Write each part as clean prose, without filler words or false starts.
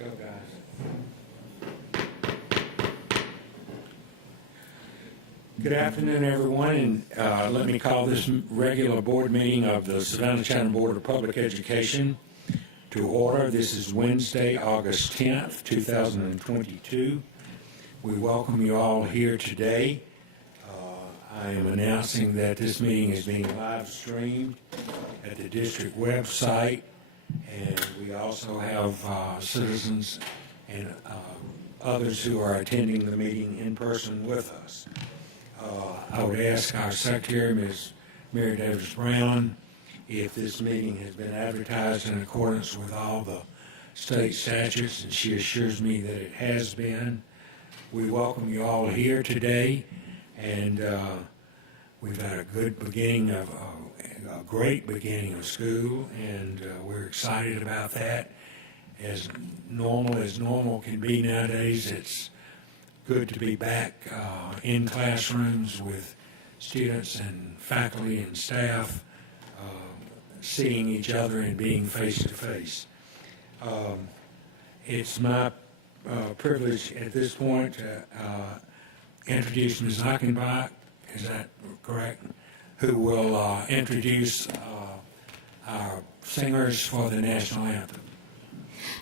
Go, guys. Good afternoon, everyone, and let me call this regular board meeting of the Savannah County Board of Public Education to order. This is Wednesday, August 10th, 2022. We welcome you all here today. I am announcing that this meeting is being live streamed at the district website, and we also have citizens and others who are attending the meeting in person with us. I would ask our secretary, Ms. Mary Davis Brown, if this meeting has been advertised in accordance with all the state statutes, and she assures me that it has been. We welcome you all here today, and we've had a good beginning of a great beginning of school, and we're excited about that. As normal can be nowadays, it's good to be back in classrooms with students and faculty and staff, seeing each other and being face to face. It's my privilege at this point to introduce Ms. Hockenbach, is that correct? Who will introduce our singers for the national anthem.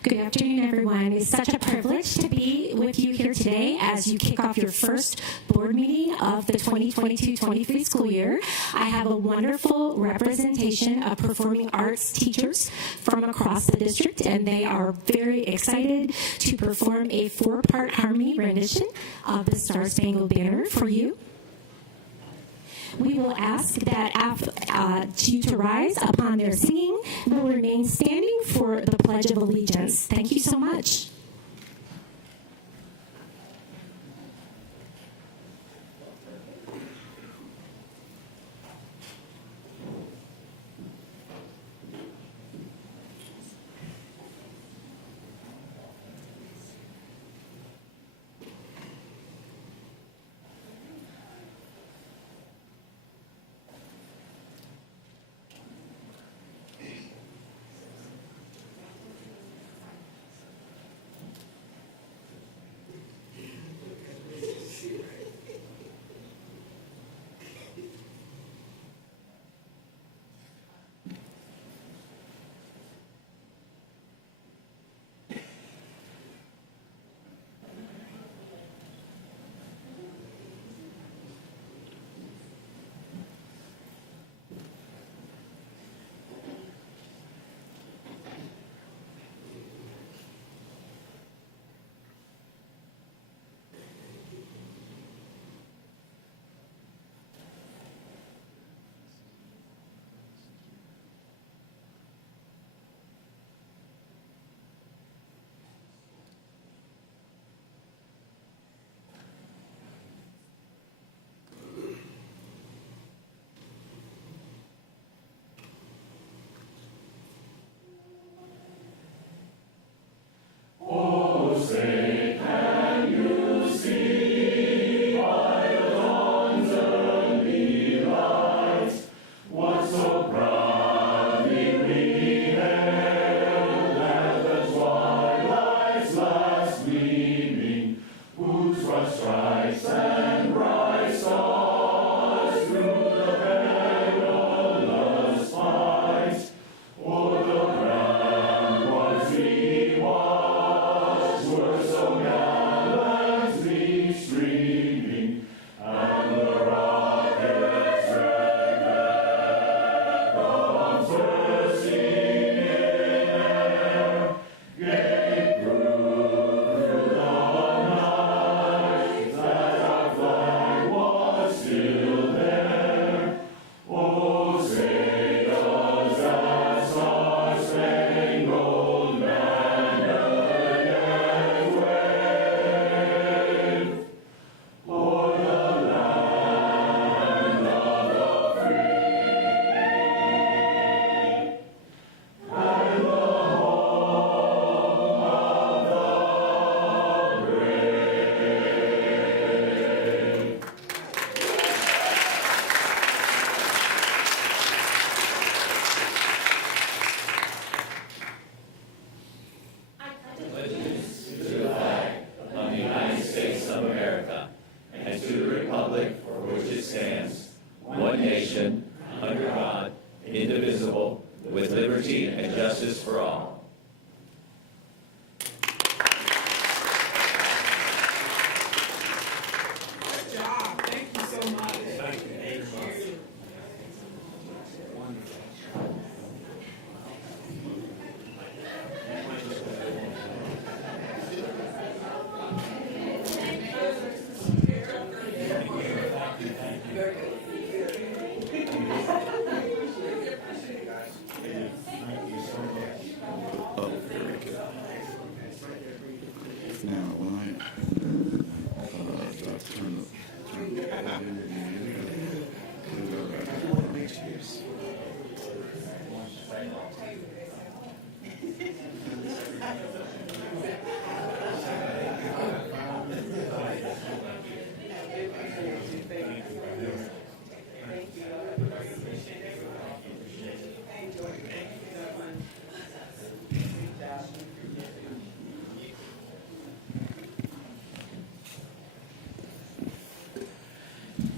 Good afternoon, everyone. It's such a privilege to be with you here today as you kick off your first board meeting of the 2022-23 school year. I have a wonderful representation of performing arts teachers from across the district, and they are very excited to perform a four-part harmony rendition of the Star Spangled Banner for you. We will ask that you to rise upon their singing. We'll remain standing for the Pledge of Allegiance. Thank you so much. indivisible, with liberty and justice for all. Good job. Thank you so much. Thank you very much. Now, when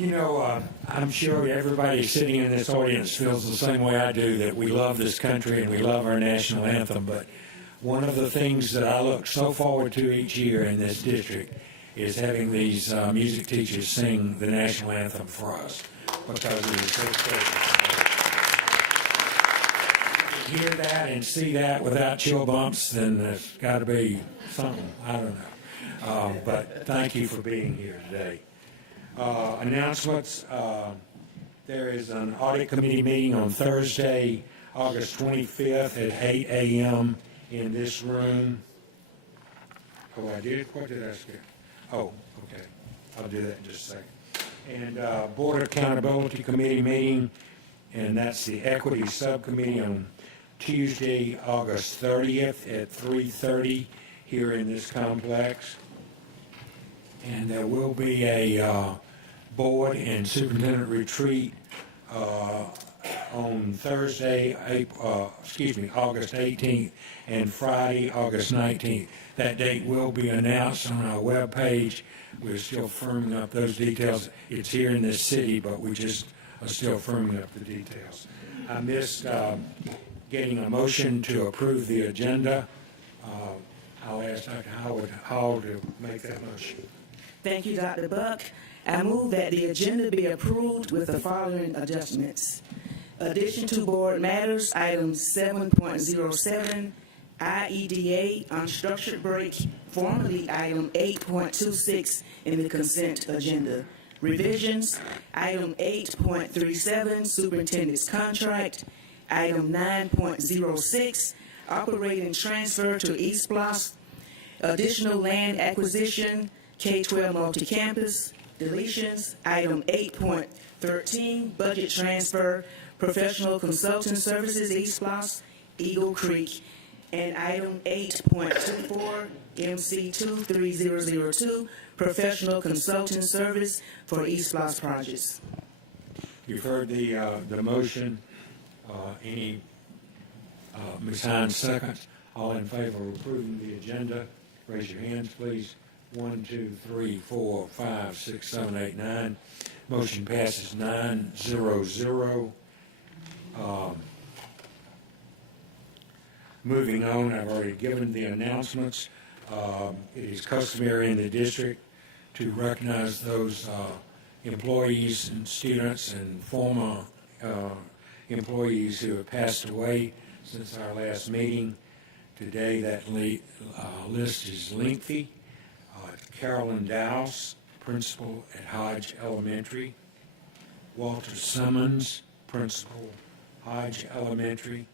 You know, I'm sure everybody sitting in this audience feels the same way I do, that we love this country and we love our national anthem. But one of the things that I look so forward to each year in this district is having these music teachers sing the national anthem for us, because it is so special. To hear that and see that without chill bumps, then there's got to be something. I don't know. But thank you for being here today. Announcements. There is an audit committee meeting on Thursday, August 25th at 8 a.m. in this room. Oh, I did? What did I skip? Oh, okay. I'll do that in just a second. And Board Accountability Committee meeting, and that's the Equity Subcommittee on Tuesday, August 30th at 3:30 here in this complex. And there will be a board and superintendent retreat on Thursday, August 18th, and Friday, August 19th. That date will be announced on our webpage. We're still firming up those details. It's here in this city, but we just are still firming up the details. I missed getting a motion to approve the agenda. I'll ask Dr. Howard Hall to make that motion. Thank you, Dr. Buck. I move that the agenda be approved with the following adjustments. Addition to board matters, item 7.07, IEDA, unstructured break, formerly item 8.26 in the consent agenda. Revisions, item 8.37, superintendent's contract, item 9.06, operating transfer to East Block, additional land acquisition, K-12 multi-campus, deletions, item 8.13, budget transfer, professional consulting services, East Block, Eagle Creek, and item 8.24, MC 23002, professional consulting service for East Block projects. You've heard the motion. Any, Ms. Hines seconds. All in favor of approving the agenda, raise your hands, please. 1, 2, 3, 4, 5, 6, 7, 8, 9. Motion passes 9-0-0. Moving on, I've already given the announcements. It is customary in the district to recognize those employees and students and former employees who have passed away since our last meeting. Today, that list is lengthy. Carolyn Dowse, principal at Hodge Elementary. Walter Simmons, principal, Hodge Elementary.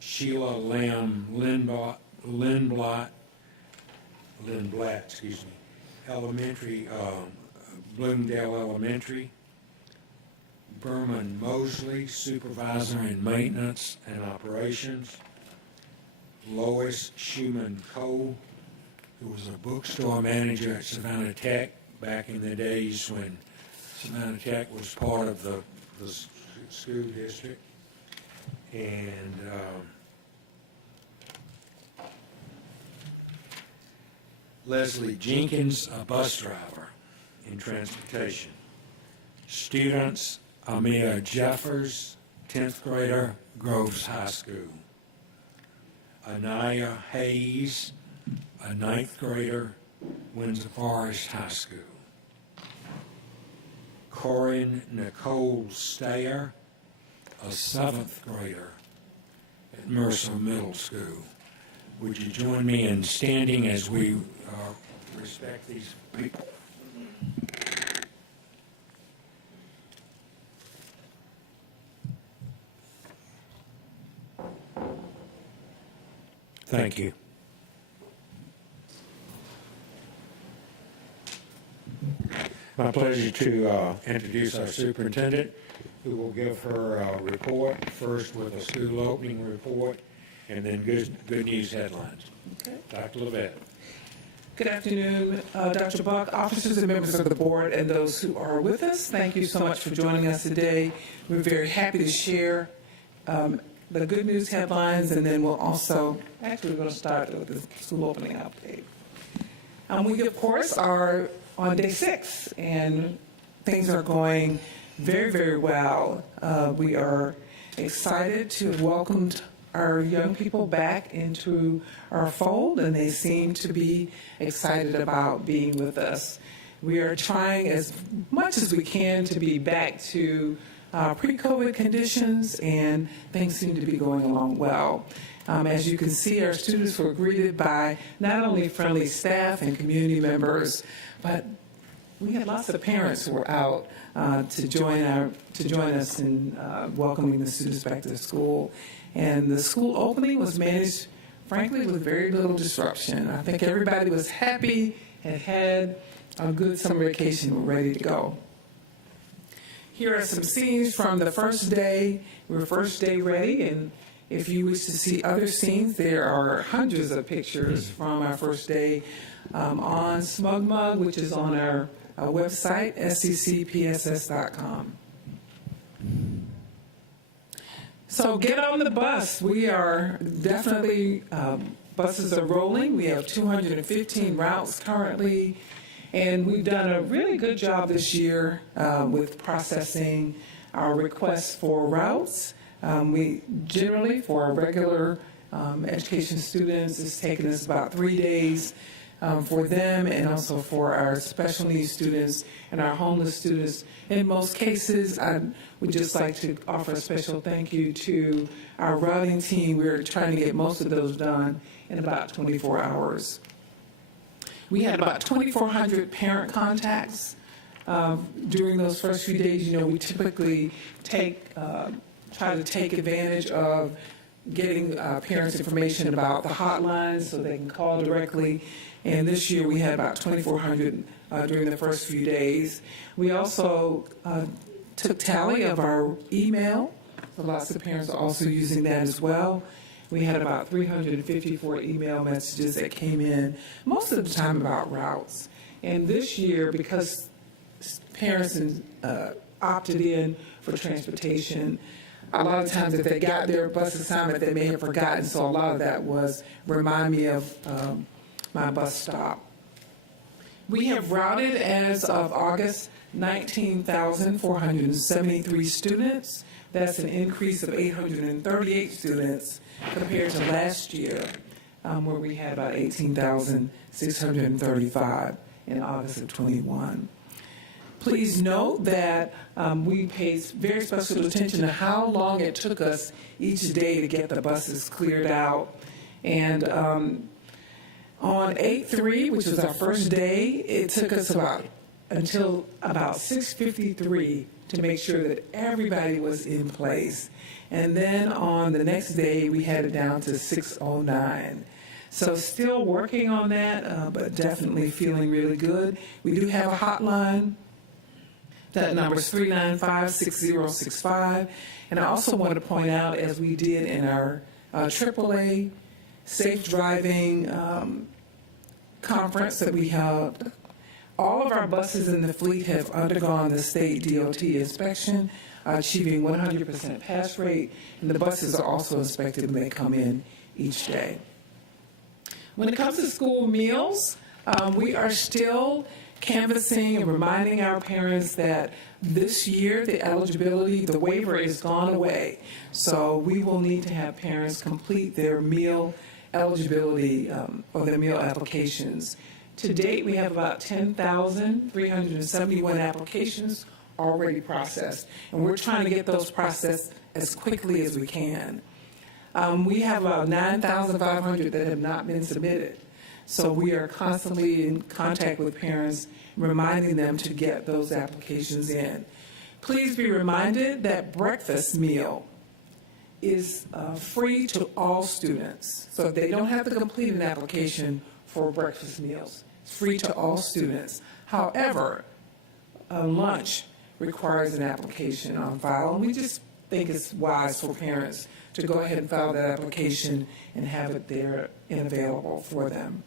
Sheila Lamb Lindblatt, Elementary, Bloomdale Elementary. Berman Mosley, supervisor in maintenance and operations. Lois Schumann Cole, who was a bookstore manager at Savannah Tech back in the days when Savannah Tech was part of the school district. And Leslie Jenkins, a bus driver in transportation. Students, Amir Jeffers, 10th grader, Groves High School. Anaya Hayes, a 9th grader, Windsor Forest High School. Corinne Nicole Stayer, a 7th grader at Mercer Middle School. Would you join me in standing as we respect these people? Thank you. My pleasure to introduce our superintendent, who will give her report, first with a school opening report, and then good news headlines. Okay. Dr. Levette. Good afternoon, Dr. Buck, officers and members of the board, and those who are with us. Thank you so much for joining us today. We're very happy to share the good news headlines, and then we'll also, actually, we're going to start with the school opening update. We, of course, are on day 6, and things are going very, very well. We are excited to have welcomed our young people back into our fold, and they seem to be excited about being with us. We are trying as much as we can to be back to pre-COVID conditions, and things seem to be going along well. As you can see, our students were greeted by not only friendly staff and community members, but we had lots of parents who were out to join us in welcoming the students back to school. And the school opening was managed, frankly, with very little disruption. I think everybody was happy and had a good summer vacation, were ready to go. Here are some scenes from the first day. We're first day ready, and if you wish to see other scenes, there are hundreds of pictures from our first day on SmugMug, which is on our website, sccpss.com. So get on the bus. We are definitely, buses are rolling. We have 215 routes currently, and we've done a really good job this year with processing our requests for routes. We generally, for our regular education students, it's taken us about 3 days for them, and also for our special needs students and our homeless students. In most cases, I would just like to offer a special thank you to our routing team. We're trying to get most of those done in about 24 hours. We had about 2,400 parent contacts during those first few days. You know, we typically try to take advantage of getting parents information about the hotlines so they can call directly. And this year we had about 2,400 during the first few days. We also took tally of our email. So lots of parents are also using that as well. We had about 354 email messages that came in, most of the time about routes. And this year, because parents opted in for transportation, a lot of times if they got their bus assignment, they may have forgotten. So a lot of that was remind me of my bus stop. We have routed, as of August, 19,473 students. That's an increase of 838 students compared to last year, where we had about 18,635 in August of 21. Please note that we paid very special attention to how long it took us each day to get the buses cleared out. And on 8/3, which was our first day, it took us until about 6:53 to make sure that everybody was in place. And then on the next day, we had it down to 6:09. So still working on that, but definitely feeling really good. We do have a hotline. That number is 395-6065. And I also want to point out, as we did in our AAA Safe Driving conference that we held, all of our buses in the fleet have undergone the state DOT inspection, achieving 100% pass rate, and the buses are also inspected when they come in each day. When it comes to school meals, we are still canvassing and reminding our parents that this year the eligibility, the waiver is gone away. So we will need to have parents complete their meal eligibility or their meal applications. To date, we have about 10,371 applications already processed, and we're trying to get those processed as quickly as we can. We have about 9,500 that have not been submitted. So we are constantly in contact with parents, reminding them to get those applications in. Please be reminded that breakfast meal is free to all students. So they don't have to complete an application for breakfast meals. It's free to all students. However, lunch requires an application on file, and we just think it's wise for parents to go ahead and file that application and have it there and available for them.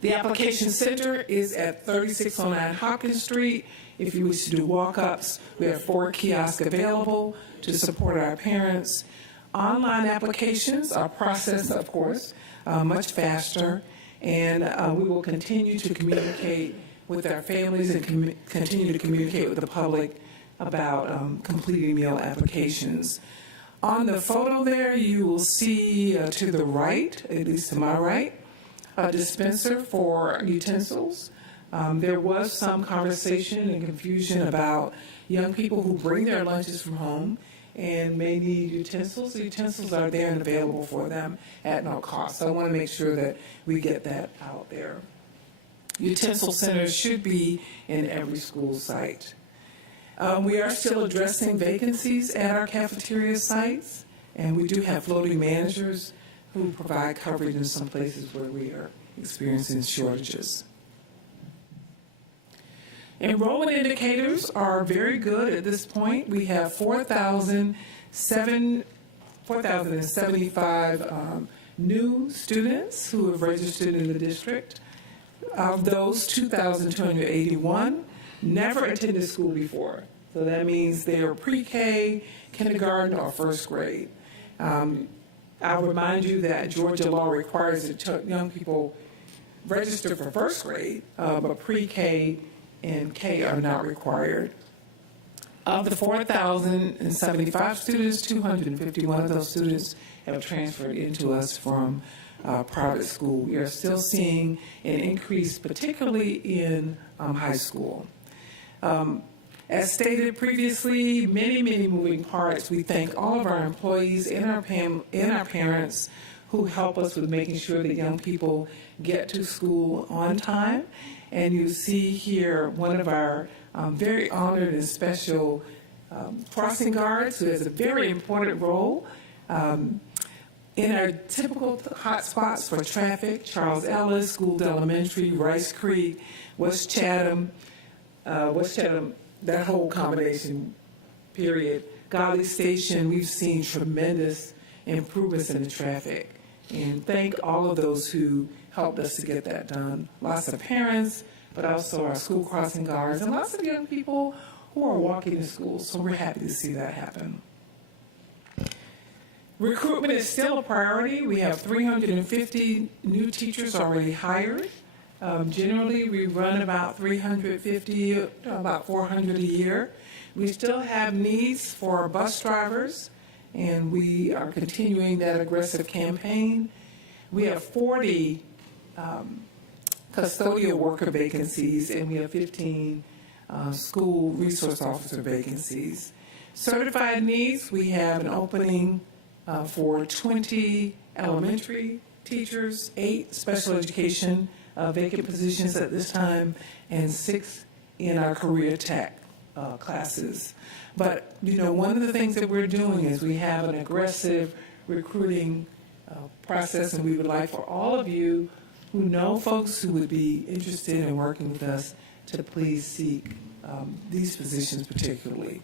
The application center is at 3609 Hopkins Street. If you wish to do walk-ups, we have 4 kiosks available to support our parents. Online applications are processed, of course, much faster, and we will continue to communicate with our families and continue to communicate with the public about completing meal applications. On the photo there, you will see to the right, at least to my right, a dispenser for utensils. There was some conversation and confusion about young people who bring their lunches from home and may need utensils. The utensils are there and available for them at no cost. So I want to make sure that we get that out there. Utensil centers should be in every school site. We are still addressing vacancies at our cafeteria sites, and we do have floating managers who provide coverage in some places where we are experiencing shortages. Enrollment indicators are very good at this point. We have 4,075 new students who have registered in the district. Of those, 2,281 never attended school before. So that means they are pre-K, kindergarten, or first grade. I'll remind you that Georgia law requires that young people register for first grade, but pre-K and K are not required. Of the 4,075 students, 251 of those students have transferred into us from private school. We are still seeing an increase, particularly in high school. As stated previously, many moving parts. We thank all of our employees and our parents who help us with making sure that young people get to school on time. And you see here one of our very honored and special crossing guards who has a very important role in our typical hotspots for traffic: Charles Ellis, Gould Elementary, Rice Creek, West Chatham, that whole combination, period. Golly Station, we've seen tremendous improvements in the traffic. And thank all of those who helped us to get that done. Lots of parents, but also our school crossing guards, and lots of young people who are walking to school. So we're happy to see that happen. Recruitment is still a priority. We have 350 new teachers already hired. Generally, we run about 350, about 400 a year. We still have needs for bus drivers, and we are continuing that aggressive campaign. We have 40 custodial worker vacancies, and we have 15 school resource officer vacancies. Certified needs, we have an opening for 20 elementary teachers, 8 special education vacant positions at this time, and 6 in our career tech classes. But, one of the things that we're doing is we have an aggressive recruiting process, and we would like for all of you who know folks who would be interested in working with us to please seek these positions particularly.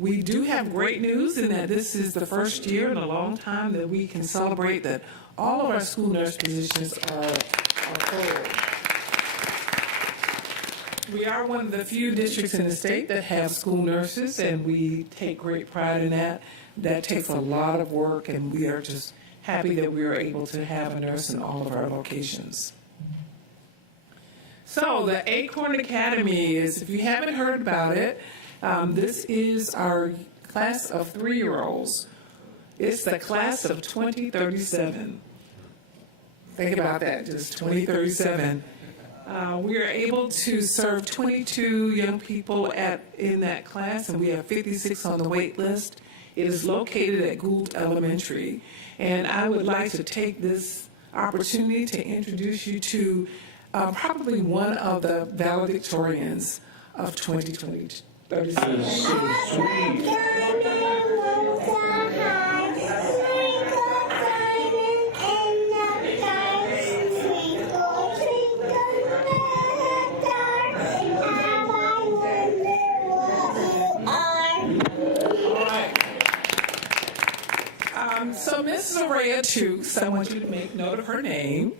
We do have great news in that this is the first year in a long time that we can celebrate that all of our school nurse positions are full. We are one of the few districts in the state that have school nurses, and we take great pride in that. That takes a lot of work, and we are just happy that we are able to have a nurse in all of our locations. So the Acorn Academy is, if you haven't heard about it, this is our class of 3-year-olds. It's the class of 2037. Think about that, just 2037. We are able to serve 22 young people in that class, and we have 56 on the wait list. It is located at Gould Elementary. And I would like to take this opportunity to introduce you to probably one of the valedictorians of 2037. So Mrs. Araya Tukes, I want you to make note of her name,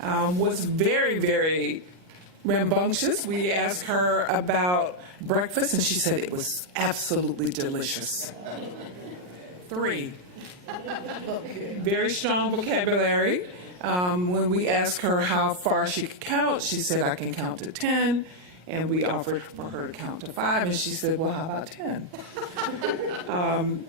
was very, very rambunctious. We asked her about breakfast, and she said it was absolutely delicious. 3, very strong vocabulary. When we asked her how far she could count, she said, I can count to 10. And we offered for her to count to 5, and she said, well, how about 10?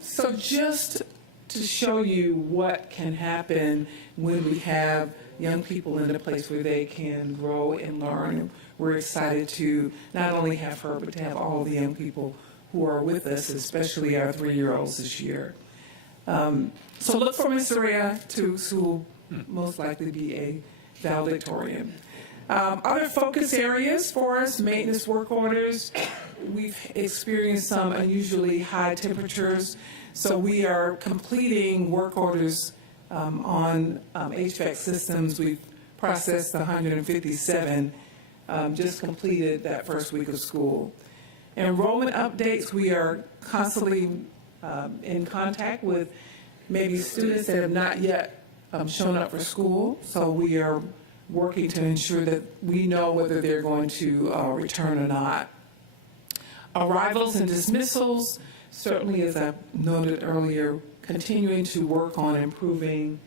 So just to show you what can happen when we have young people in a place where they can grow and learn. We're excited to not only have her, but to have all the young people who are with us, especially our 3-year-olds this year. So look for Ms. Araya Tukes, who will most likely be a valedictorian. Other focus areas for us, maintenance work orders. We've experienced some unusually high temperatures, so we are completing work orders on HVAC systems. We've processed 157, just completed that first week of school. Enrollment updates, we are constantly in contact with maybe students that have not yet shown up for school, so we are working to ensure that we know whether they're going to return or not. Arrivals and dismissals, certainly as I noted earlier, continuing to work on improving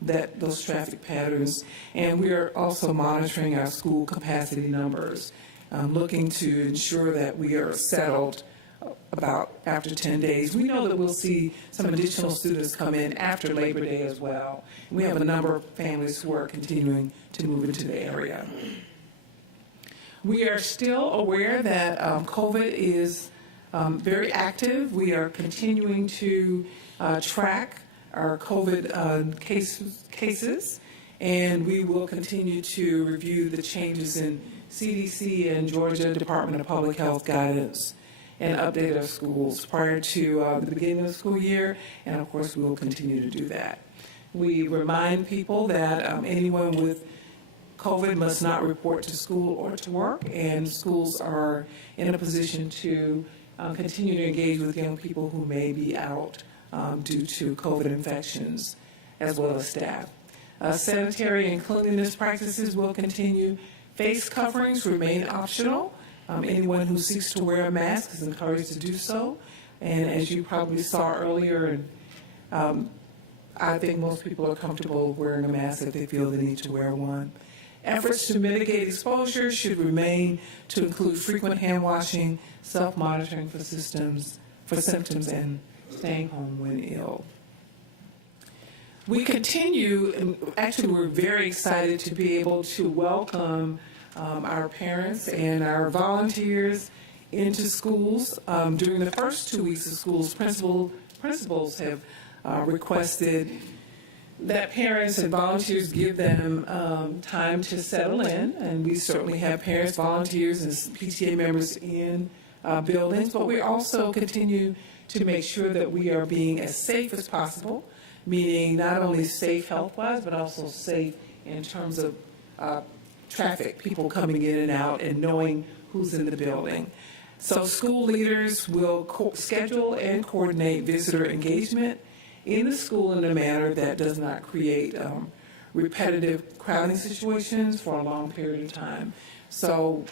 those traffic patterns. And we are also monitoring our school capacity numbers, looking to ensure that we are settled about after 10 days. We know that we'll see some additional students come in after Labor Day as well. We have a number of families who are continuing to move into the area. We are still aware that COVID is very active. We are continuing to track our COVID cases, and we will continue to review the changes in CDC and Georgia Department of Public Health guidance and update our schools prior to the beginning of the school year, and of course we will continue to do that. We remind people that anyone with COVID must not report to school or to work, and schools are in a position to continue to engage with young people who may be out due to COVID infections, as well as staff. Sanitary and cleanliness practices will continue. Face coverings remain optional. Anyone who seeks to wear a mask is encouraged to do so. And as you probably saw earlier, I think most people are comfortable wearing a mask if they feel the need to wear one. Efforts to mitigate exposure should remain to include frequent hand washing, self-monitoring for symptoms, and staying home when ill. We continue, and actually we're very excited to be able to welcome our parents and our volunteers into schools. During the first 2 weeks of schools, principals have requested that parents and volunteers give them time to settle in, and we certainly have parents, volunteers, and PTA members in buildings, but we also continue to make sure that we are being as safe as possible, meaning not only safe health-wise, but also safe in terms of traffic, people coming in and out, and knowing who's in the building. So school leaders will schedule and coordinate visitor engagement in the school in a manner that does not create repetitive crowding situations for a long period of time. So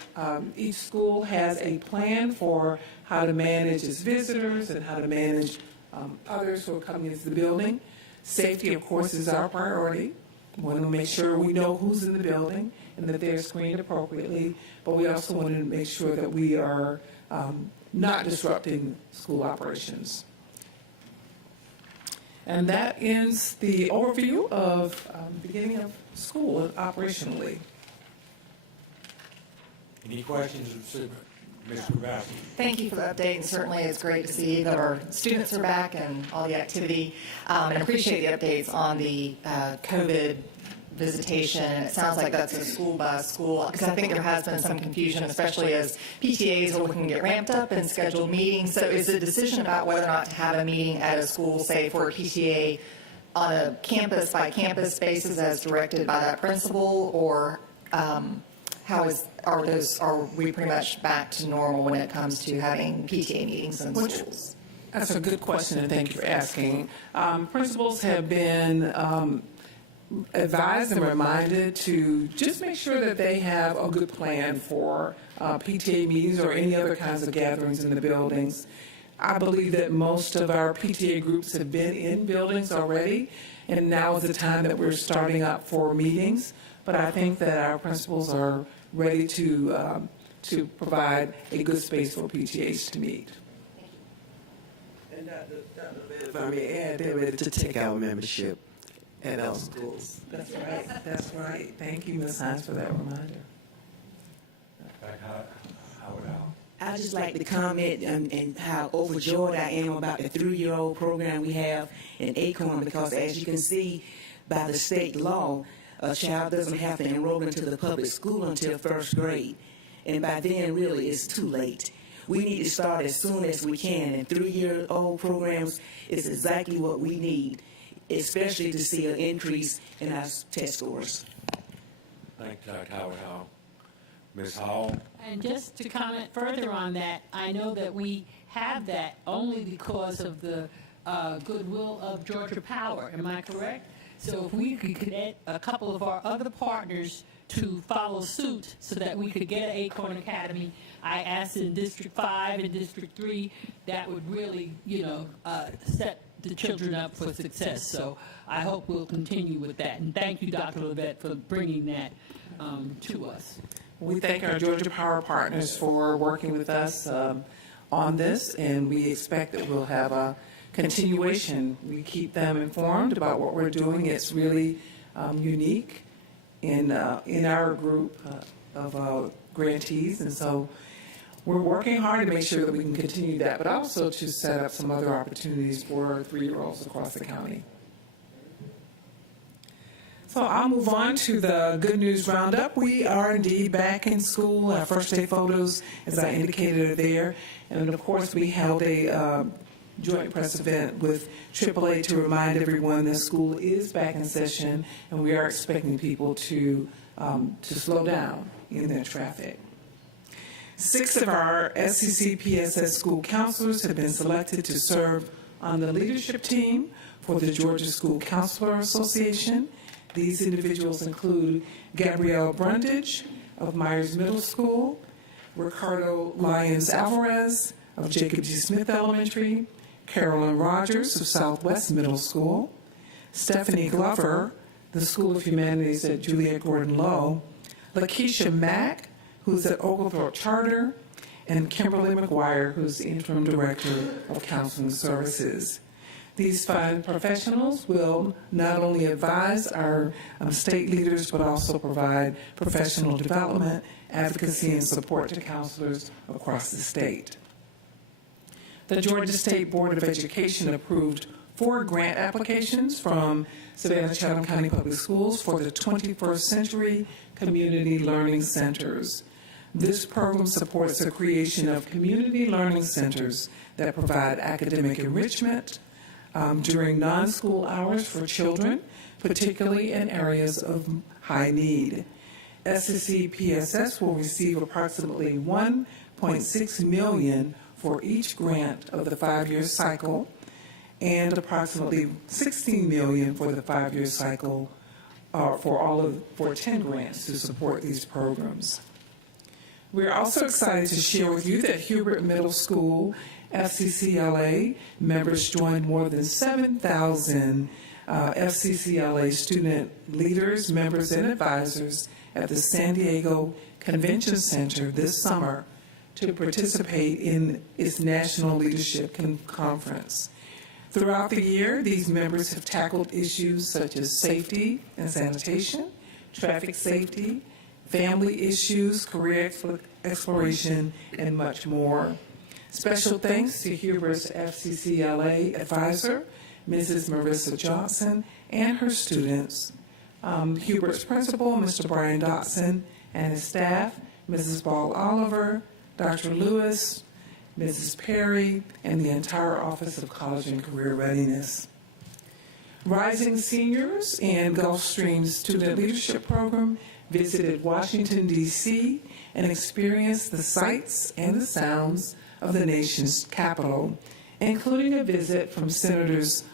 each school has a plan for how to manage its visitors and how to manage others who are coming into the building. Safety, of course, is our priority. We want to make sure we know who's in the building and that they're screened appropriately, but we also want to make sure that we are not disrupting school operations. And that ends the overview of beginning of school operationally. Any questions of Mr. Grabowski? Thank you for the update, and certainly it's great to see that our students are back and all the activity, and I appreciate the updates on the COVID visitation. It sounds like that's a school by school, because I think there has been some confusion, especially as PTAs are looking to get ramped up and scheduled meetings. So is the decision about whether or not to have a meeting at a school, say for a PTA, on a campus by campus basis as directed by that principal, or are we pretty much back to normal when it comes to having PTA meetings in schools? That's a good question, and thank you for asking. Principals have been advised and reminded to just make sure that they have a good plan for PTA meetings or any other kinds of gatherings in the buildings. I believe that most of our PTA groups have been in buildings already, and now is the time that we're starting up for meetings. But I think that our principals are ready to provide a good space for PTAs to meet. And Dr. Bennett, if I may add, they're ready to take our membership at our schools. That's right. That's right. Thank you, Ms. Hines, for that reminder. I'd just like to comment and how overjoyed I am about the 3-year-old program we have in Acorn, because as you can see by the state law, a child doesn't have to enroll into the public school until 1st grade. And by then, really, it's too late. We need to start as soon as we can, and 3-year-old programs is exactly what we need, especially to see an increase in our test scores. Thank you, Dr. Howard Hall. Ms. Hall? And just to comment further on that, I know that we have that only because of the goodwill of Georgia Power. Am I correct? So if we could get a couple of our other partners to follow suit so that we could get an Acorn Academy, I asked in District 5 and District 3, that would really, set the children up for success. So I hope we'll continue with that. And thank you, Dr. Levette, for bringing that to us. We thank our Georgia Power partners for working with us on this, and we expect that we'll have a continuation. We keep them informed about what we're doing. It's really unique in our group of grantees, and so we're working hard to make sure that we can continue that, but also to set up some other opportunities for 3-year-olds across the county. So I'll move on to the Good News Roundup. We are indeed back in school. Our first day photos, as I indicated, are there. And of course, we held a joint press event with AAA to remind everyone that school is back in session, and we are expecting people to slow down in their traffic. 6 of our SEC PSS school counselors have been selected to serve on the leadership team for the Georgia School Counselor Association. These individuals include Gabrielle Brundage of Myers Middle School, Ricardo Lyons-Alvarez of Jacob G. Smith Elementary, Carolyn Rogers of Southwest Middle School, Stephanie Glover, the School of Humanities at Juliet Gordon Low, Lakeisha Mack, who's at Oglethorpe Charter, and Kimberly McGuire, who's the Interim Director of Counseling Services. These fine professionals will not only advise our state leaders, but also provide professional development, advocacy, and support to counselors across the state. The Georgia State Board of Education approved 4 grant applications from Savannah-Chatham County Public Schools for the 21st Century Community Learning Centers. This program supports the creation of community learning centers that provide academic enrichment during non-school hours for children, particularly in areas of high need. SEC PSS will receive approximately $1.6 million for each grant of the 5-year cycle, and approximately $16 million for the 5-year cycle for 10 grants to support these programs. We're also excited to share with you that Hubert Middle School FCCLA members joined more than 7,000 FCCLA student leaders, members, and advisors at the San Diego Convention Center this summer to participate in its National Leadership Conference. Throughout the year, these members have tackled issues such as safety and sanitation, traffic safety, family issues, career exploration, and much more. Special thanks to Hubert's FCCLA advisor, Mrs. Marissa Johnson, and her students, Hubert's principal, Mr. Brian Dotson, and his staff, Mrs. Ball Oliver, Dr. Lewis, Mrs. Perry, and the entire Office of College and Career Readiness. Rising seniors in Gulfstream's Student Leadership Program visited Washington, D.C., and experienced the sights and the sounds of the nation's capital, including a visit from Senators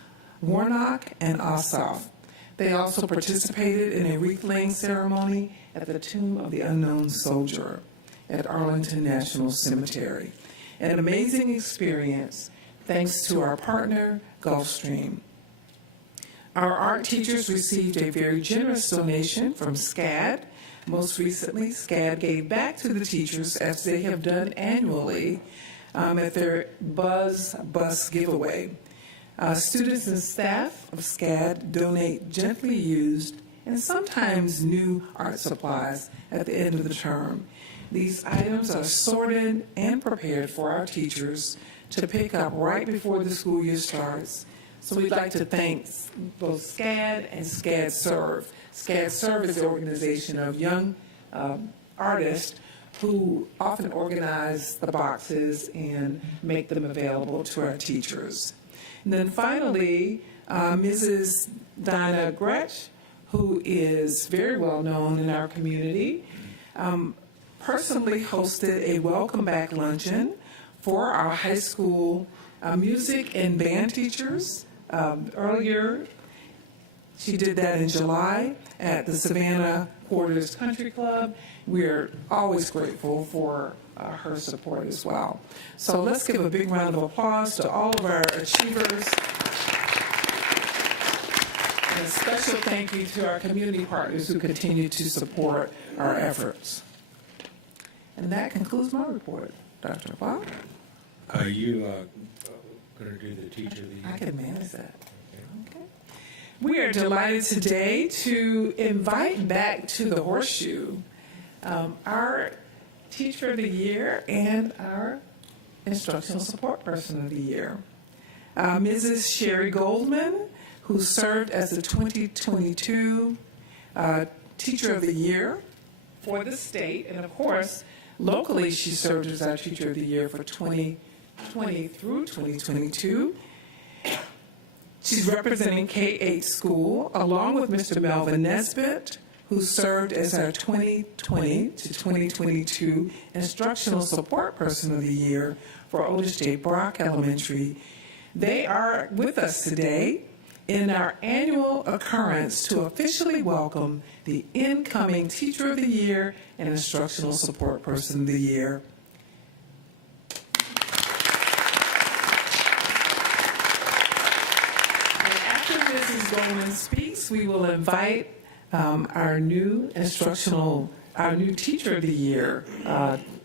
Warnock and Ossoff. They also participated in a wreath-laying ceremony at the Tomb of the Unknown Soldier at Arlington National Cemetery. An amazing experience thanks to our partner, Gulfstream. Our art teachers received a very generous donation from SCAD. Most recently, SCAD gave back to the teachers, as they have done annually, at their Buzz Bus giveaway. Students and staff of SCAD donate gently used and sometimes new art supplies at the end of the term. These items are sorted and prepared for our teachers to pick up right before the school year starts. So we'd like to thank both SCAD and SCAD Serve. SCAD Serve is an organization of young artists who often organize the boxes and make them available to our teachers. And then finally, Mrs. Dinah Gretsch, who is very well known in our community, personally hosted a welcome back luncheon for our high school music and band teachers. Earlier, she did that in July at the Savannah Quarters Country Club. We're always grateful for her support as well. So let's give a big round of applause to all of our achievers. And a special thank you to our community partners who continue to support our efforts. And that concludes my report. Dr. Bob? Are you going to do the teacher of the year? I can manage that. Okay. We are delighted today to invite back to the Horseshoe our Teacher of the Year and our Instructional Support Person of the Year. Mrs. Sherry Goldman, who served as the 2022 Teacher of the Year for the state, and of course, locally she served as our Teacher of the Year for 2020 through 2022. She's representing K-8 school, along with Mr. Melvin Nesbitt, who served as our 2020 to 2022 Instructional Support Person of the Year for Otis J. Brock Elementary. They are with us today in our annual occurrence to officially welcome the incoming Teacher of the Year and Instructional Support Person of the Year. And after Mrs. Goldman speaks, we will invite our new Teacher of the Year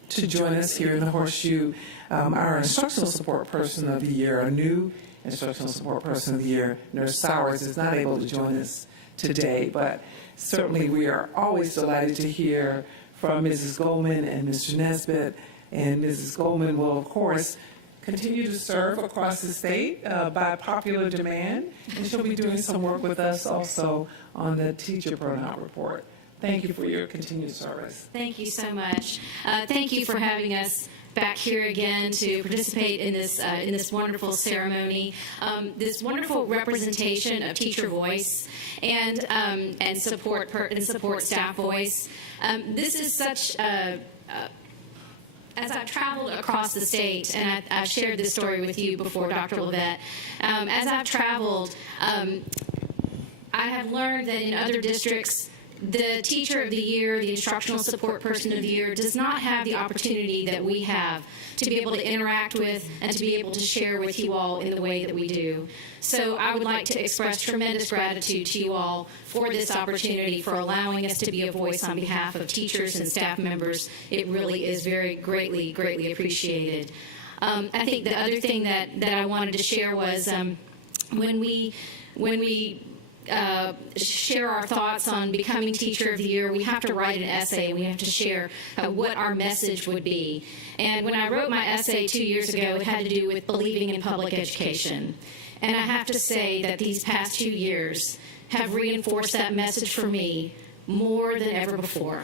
to join us here in the Horseshoe. Our Instructional Support Person of the Year, our new Instructional Support Person of the Year, Nurse Sowers, is not able to join us today, but certainly we are always delighted to hear from Mrs. Goldman and Mr. Nesbitt. And Mrs. Goldman will, of course, continue to serve across the state by popular demand, and she'll be doing some work with us also on the teacher burnout report. Thank you for your continued service. Thank you so much. Thank you for having us back here again to participate in this wonderful ceremony, this wonderful representation of teacher voice and support staff voice. This is such a as I've traveled across the state, and I've shared this story with you before, Dr. Levette, as I've traveled, I have learned that in other districts, the teacher of the year, the instructional support person of the year, does not have the opportunity that we have to be able to interact with and to be able to share with you all in the way that we do. So I would like to express tremendous gratitude to you all for this opportunity, for allowing us to be a voice on behalf of teachers and staff members. It really is very greatly, greatly appreciated. I think the other thing that I wanted to share was when we share our thoughts on becoming Teacher of the Year, we have to write an essay and we have to share what our message would be. And when I wrote my essay 2 years ago, it had to do with believing in public education. And I have to say that these past 2 years have reinforced that message for me more than ever before.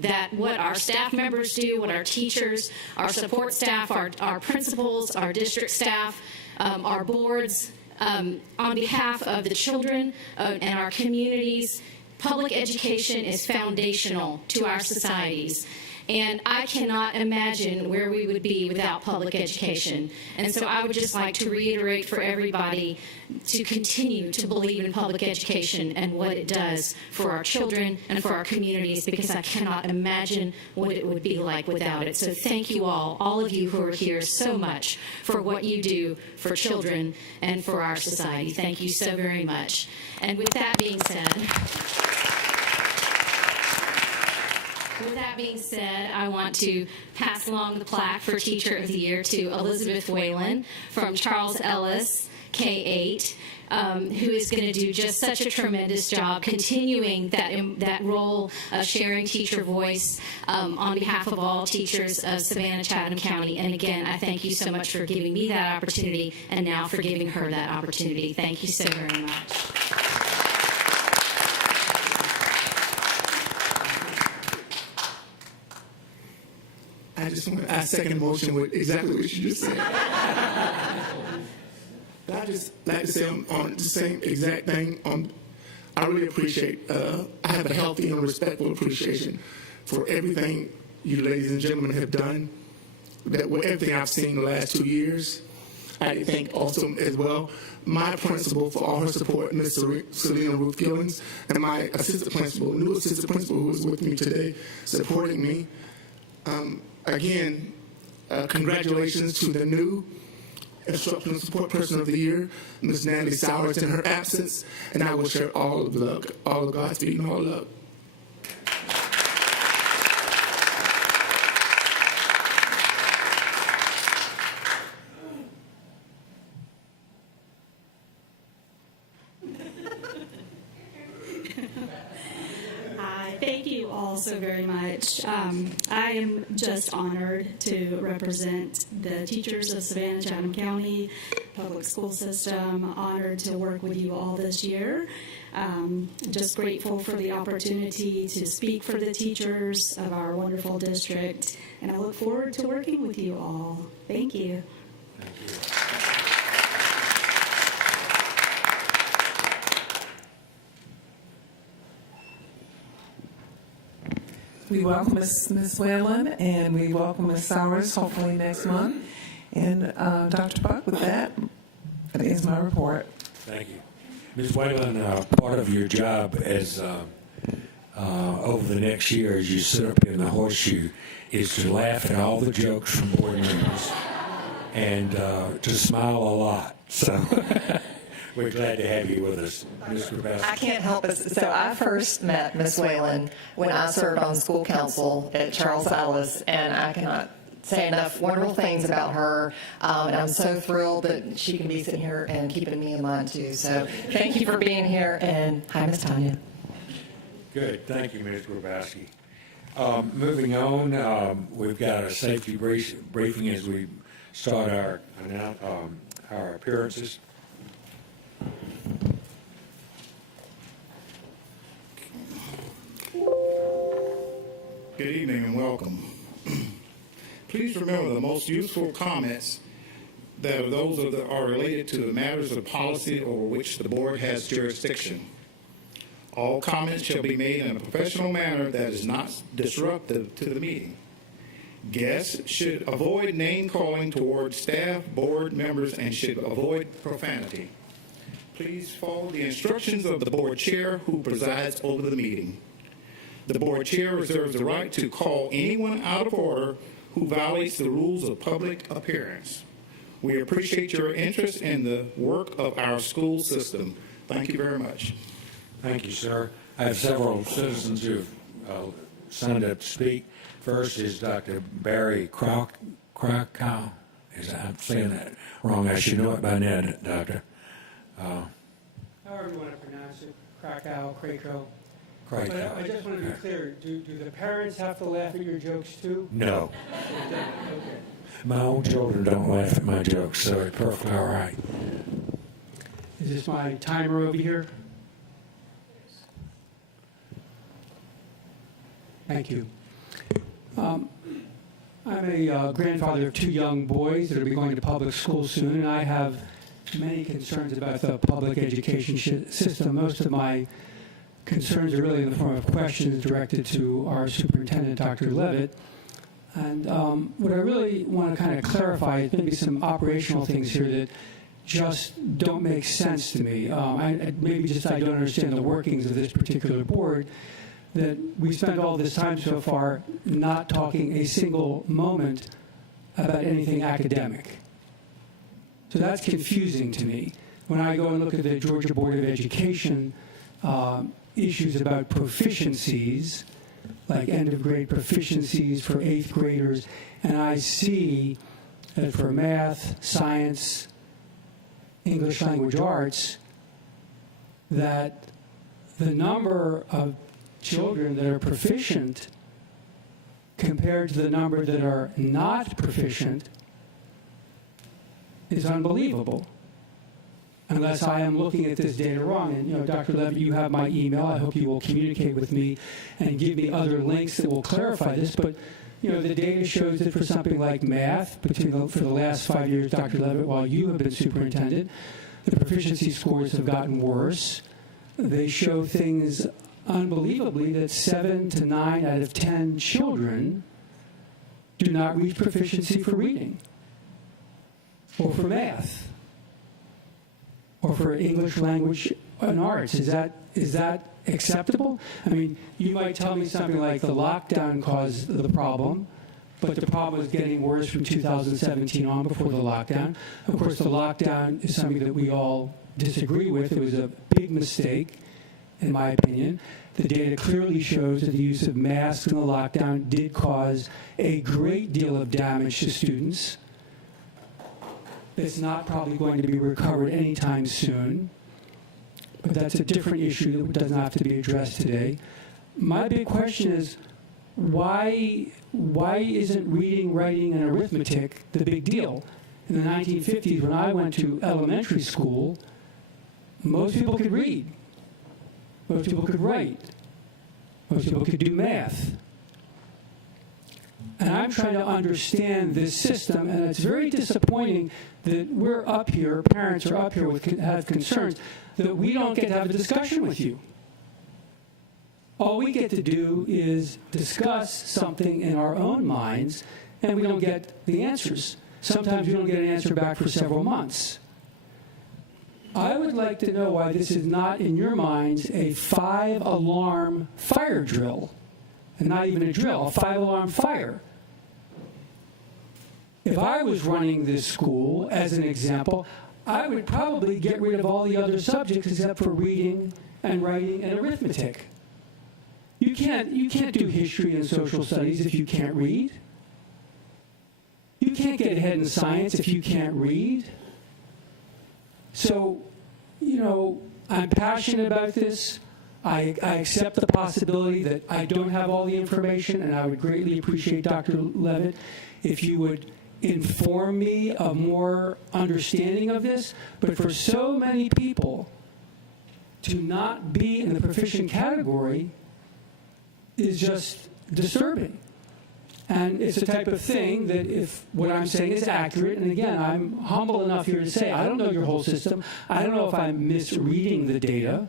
That what our staff members do, what our teachers, our support staff, our principals, our district staff, our boards, on behalf of the children and our communities, public education is foundational to our societies. And I cannot imagine where we would be without public education. And so I would just like to reiterate for everybody to continue to believe in public education and what it does for our children and for our communities, because I cannot imagine what it would be like without it. So thank you all of you who are here, so much for what you do for children and for our society. Thank you so very much. And with that being said, I want to pass along the plaque for Teacher of the Year to Elizabeth Whalen from Charles Ellis, K-8, who is going to do just such a tremendous job continuing that role of sharing teacher voice on behalf of all teachers of Savannah, Chatham County. And again, I thank you so much for giving me that opportunity and now for giving her that opportunity. Thank you so very much. I second the motion with exactly what you just said. I just like to say on the same exact thing. I really appreciate, I have a healthy and respectful appreciation for everything you ladies and gentlemen have done, everything I've seen the last 2 years. I thank also as well my principal for all her support, Ms. Selena Ruth Gillens, and my assistant principal, new assistant principal who is with me today, supporting me. Again, congratulations to the new Instructional Support Person of the Year, Ms. Natalie Sowers, in her absence, and I will share all of Godspeed and all love. Thank you all so very much. I am just honored to represent the teachers of Savannah, Chatham County Public School System, honored to work with you all this year. Just grateful for the opportunity to speak for the teachers of our wonderful district, and I look forward to working with you all. Thank you. Thank you. We welcome Ms. Whalen, and we welcome Ms. Sowers, hopefully next month. And Dr. Buck, with that is my report. Thank you. Ms. Whalen, part of your job as over the next year as you sit up in the horseshoe is to laugh at all the jokes from board members and to smile a lot. So we're glad to have you with us, Ms. Grabowski. I can't help it. So I first met Ms. Whalen when I served on school council at Charles Ellis, and I cannot say enough wonderful things about her, and I'm so thrilled that she can be sitting here and keeping me in mind too. So thank you for being here, and hi, Ms. Tanya. Good. Thank you, Ms. Grabowski. Moving on, we've got a safety briefing as we start our appearances. Good evening and welcome. Please remember the most useful comments that are those are related to the matters of policy over which the board has jurisdiction. All comments shall be made in a professional manner that is not disruptive to the meeting. Guests should avoid name calling towards staff, board members, and should avoid profanity. Please follow the instructions of the board chair who presides over the meeting. The board chair reserves the right to call anyone out of order who violates the rules of public appearance. We appreciate your interest in the work of our school system. Thank you very much. Thank you, sir. I have several citizens who have signed up to speak. First is Dr. Barry Krakow. I'm saying that wrong. I should know it by now, Doctor. However you want to pronounce it, Krakow, Krakow. Krakow. But I just want to be clear, do the parents have to laugh at your jokes too? No. Okay. My own children don't laugh at my jokes, so it's perfectly all right. Is this my timer over here? Thank you. I'm a grandfather of 2 young boys that will be going to public school soon, and I have many concerns about the public education system. Most of my concerns are really in the form of questions directed to our superintendent, Dr. Levitt. And what I really want to kind of clarify is maybe some operational things here that just don't make sense to me. Maybe just I don't understand the workings of this particular board, that we spent all this time so far not talking a single moment about anything academic. So that's confusing to me. When I go and look at the Georgia Board of Education issues about proficiencies, like end-of-grade proficiencies for 8th graders, and I see that for math, science, English language arts, that the number of children that are proficient compared to the number that are not proficient is unbelievable. Unless I am looking at this data wrong. And, Dr. Levitt, you have my email. I hope you will communicate with me and give me other links that will clarify this. But, the data shows that for something like math, for the last 5 years, Dr. Levitt, while you have been superintendent, the proficiency scores have gotten worse. They show things unbelievably that 7 to 9 out of 10 children do not reach proficiency for reading or for math or for English language and arts. Is that acceptable? I mean, you might tell me something like the lockdown caused the problem, but the problem was getting worse from 2017 on before the lockdown. Of course, the lockdown is something that we all disagree with. It was a big mistake, in my opinion. The data clearly shows that the use of masks in the lockdown did cause a great deal of damage to students. It's not probably going to be recovered anytime soon, but that's a different issue that doesn't have to be addressed today. My big question is, why isn't reading, writing, and arithmetic the big deal? In the 1950s, when I went to elementary school, most people could read. Most people could write. Most people could do math. And I'm trying to understand this system, and it's very disappointing that we're up here, parents are up here have concerns, that we don't get to have a discussion with you. All we get to do is discuss something in our own minds, and we don't get the answers. Sometimes we don't get an answer back for several months. I would like to know why this is not, in your minds, a 5-alarm fire drill. And not even a drill, a 5-alarm fire. If I was running this school, as an example, I would probably get rid of all the other subjects except for reading and writing and arithmetic. You can't do history and social studies if you can't read. You can't get ahead in science if you can't read. So, I'm passionate about this. I accept the possibility that I don't have all the information, and I would greatly appreciate, Dr. Levitt, if you would inform me of more understanding of this. But for so many people to not be in the proficient category is just disturbing. And it's the type of thing that if what I'm saying is accurate, and again, I'm humble enough here to say I don't know your whole system. I don't know if I'm misreading the data.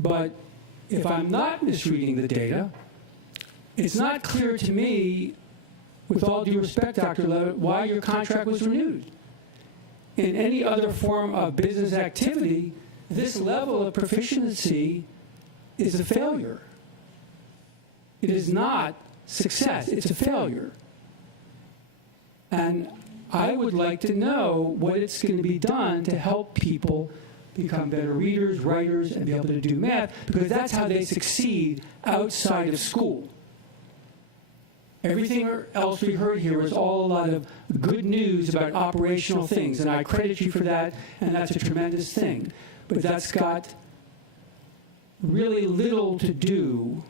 But if I'm not misreading the data, it's not clear to me, with all due respect, Dr. Levitt, why your contract was renewed. In any other form of business activity, this level of proficiency is a failure. It is not success, it's a failure. And I would like to know what it's going to be done to help people become better readers, writers, and be able to do math, because that's how they succeed outside of school. Everything else we heard here was all a lot of good news about operational things, and I credit you for that, and that's a tremendous thing. But that's got really little to do,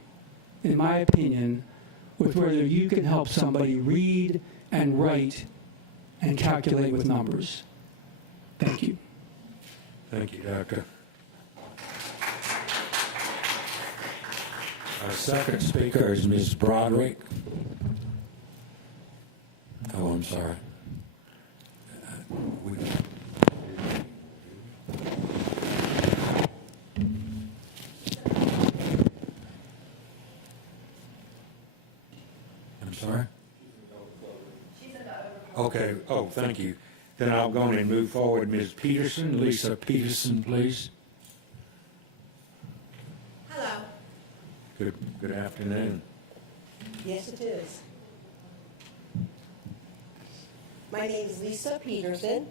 in my opinion, with whether you can help somebody read and write and calculate with numbers. Thank you. Thank you, Doctor. Our second speaker is Ms. Broderick. Oh, I'm sorry. I'm sorry? Okay, oh, thank you. Then I'll go on and move forward. Ms. Peterson, Lisa Peterson, please. Hello. Good afternoon. Yes, it is. My name is Lisa Peterson,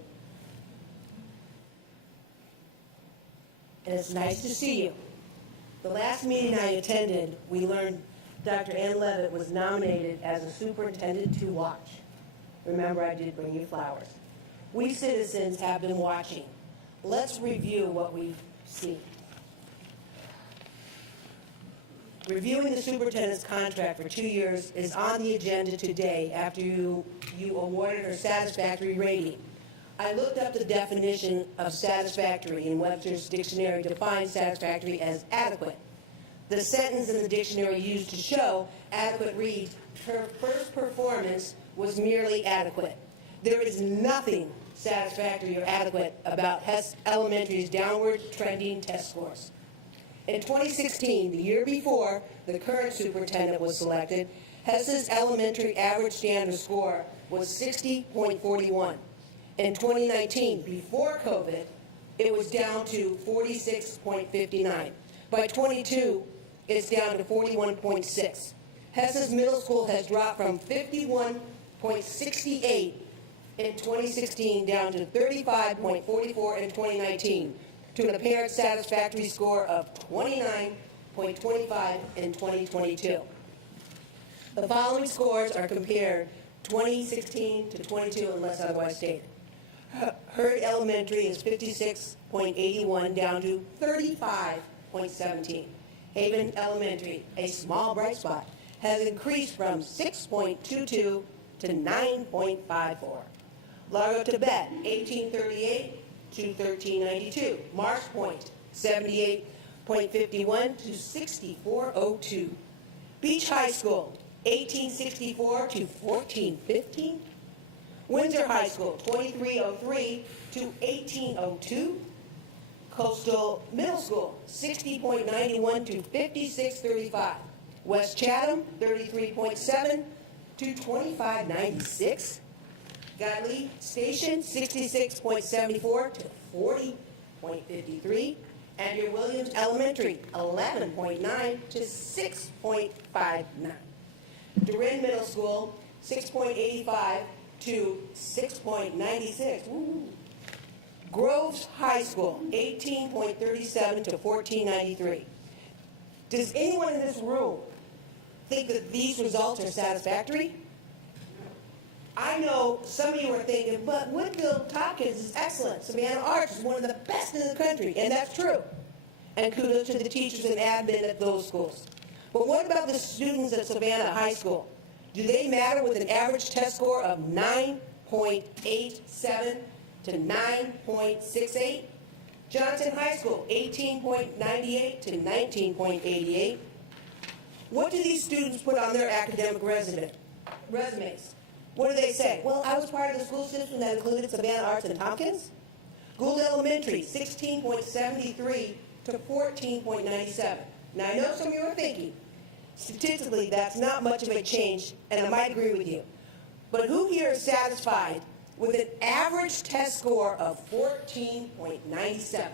and it's nice to see you. The last meeting I attended, we learned Dr. Ann Levitt was nominated as a superintendent to watch. Remember, I did bring you flowers. We citizens have been watching. Let's review what we've seen. Reviewing the superintendent's contract for 2 years is on the agenda today after you awarded her satisfactory rating. I looked up the definition of satisfactory in Webster's dictionary, defines satisfactory as adequate. The sentence in the dictionary used to show adequate reads, her first performance was merely adequate. There is nothing satisfactory or adequate about Hess Elementary's downward trending test scores. In 2016, the year before the current superintendent was selected, Hess's elementary average standard score was 60.41. In 2019, before COVID, it was down to 46.59. By 22, it's down to 41.6. Hess's middle school has dropped from 51.68 in 2016 down to 35.44 in 2019, to an apparent satisfactory score of 29.25 in 2022. The following scores are compared 2016 to 22 unless otherwise stated. Hurd Elementary is 56.81 down to 35.17. Haven Elementary, a small bright spot, has increased from 6.22 to 9.54. Largo Tibet, 1838 to 1392. Marsh Point, 78.51 to 6402. Beach High School, 1864 to 1415. Windsor High School, 2303 to 1802. Coastal Middle School, 60.91 to 5635. West Chatham, 33.7 to 2596. Godley Station, 66.74 to 40.53. Andrew Williams Elementary, 11.9 to 6.59. Durin Middle School, 6.85 to 6.96. Ooh. Groves High School, 18.37 to 14.93. Does anyone in this room think that these results are satisfactory? I know some of you are thinking, but Woodville Tompkins is excellent. Savannah Arts is one of the best in the country, and that's true. And kudos to the teachers and admin at those schools. But what about the students at Savannah High School? Do they matter with an average test score of 9.87 to 9.68? Johnson High School, 18.98 to 19.88. What do these students put on their academic resumes? What do they say? Well, I was part of the school system that included Savannah Arts and Tompkins. Gould Elementary, 16.73 to 14.97. Now, I know some of you are thinking, statistically, that's not much of a change, and I might agree with you. But who here is satisfied with an average test score of 14.97?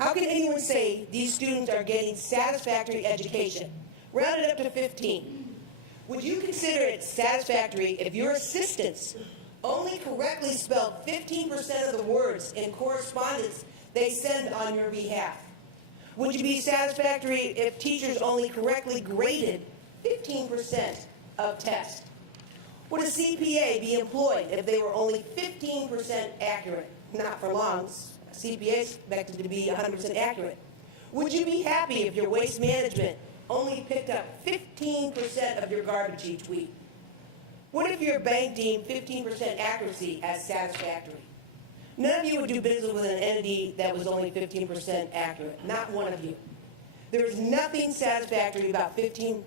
How can anyone say these students are getting satisfactory education? Round it up to 15. Would you consider it satisfactory if your assistants only correctly spelled 15% of the words in correspondence they send on your behalf? Would you be satisfactory if teachers only correctly graded 15% of tests? Would a CPA be employed if they were only 15% accurate? Not for long. A CPA is expected to be 100% accurate. Would you be happy if your waste management only picked up 15% of your garbage each week? What if your bank deemed 15% accuracy as satisfactory? None of you would do business with an entity that was only 15% accurate. Not one of you. There is nothing satisfactory about 15%.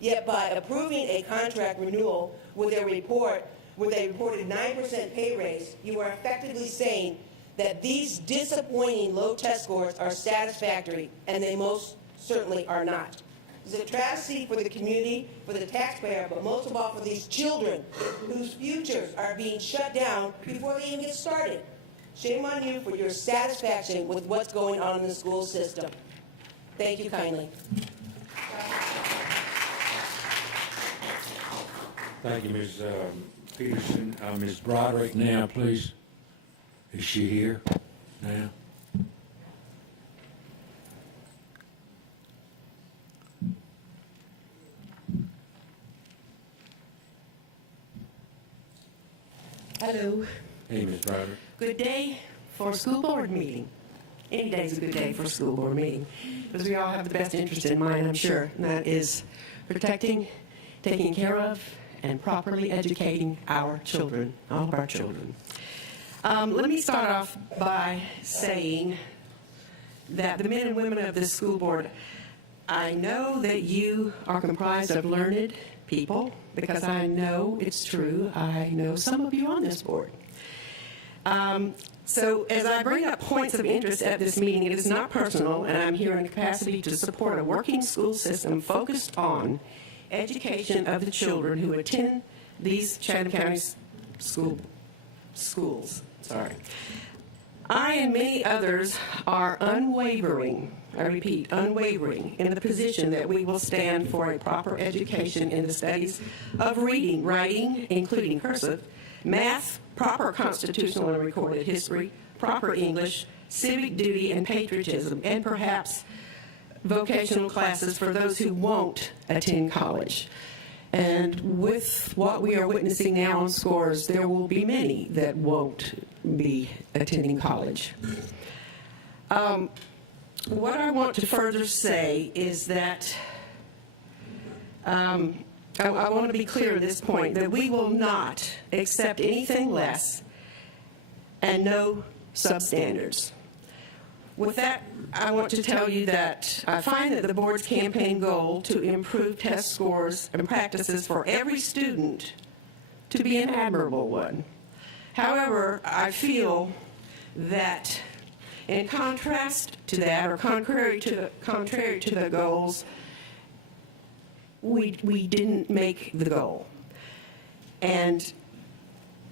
Yet by approving a contract renewal with a reported 9% pay raise, you are effectively saying that these disappointing low test scores are satisfactory, and they most certainly are not. It's a travesty for the community, for the taxpayer, but most of all for these children whose futures are being shut down before they even get started. Shame on you for your satisfaction with what's going on in the school system. Thank you kindly. Thank you, Ms. Peterson. Ms. Broderick now, please. Is she here now? Hello. Hey, Ms. Broderick. Good day for a school board meeting. Any day is a good day for a school board meeting, because we all have the best interest in mind, I'm sure, and that is protecting, taking care of, and properly educating our children, all of our children. Let me start off by saying that the men and women of this school board, I know that you are comprised of learned people, because I know it's true. I know some of you on this board. So as I bring up points of interest at this meeting, it is not personal, and I'm here in the capacity to support a working school system focused on education of the children who attend these Chatham County schools. I and many others are unwavering, I repeat, unwavering in the position that we will stand for a proper education in the studies of reading, writing, including cursive, math, proper constitutional and recorded history, proper English, civic duty and patriotism, and perhaps vocational classes for those who won't attend college. And with what we are witnessing now on scores, there will be many that won't be attending college. What I want to further say is that I want to be clear at this point that we will not accept anything less and no substandards. With that, I want to tell you that I find that the board's campaign goal to improve test scores and practices for every student to be an admirable one. However, I feel that in contrast to that, or contrary to the goals, we didn't make the goal. And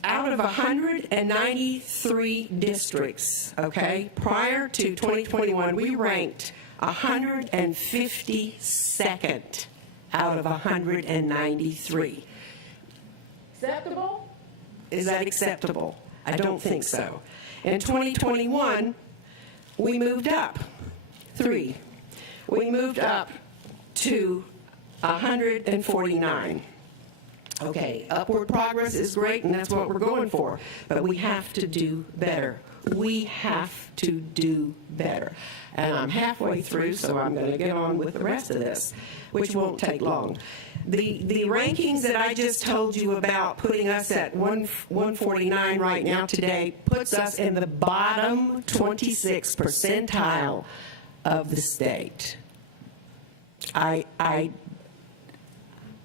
out of 193 districts, okay, prior to 2021, we ranked 152nd out of 193. Acceptable? Is that acceptable? I don't think so. In 2021, we moved up 3. We moved up to 149. Okay, upward progress is great, and that's what we're going for, but we have to do better. We have to do better. And I'm halfway through, so I'm going to get on with the rest of this, which won't take long. The rankings that I just told you about, putting us at 149 right now today, puts us in the bottom 26th percentile of the state. I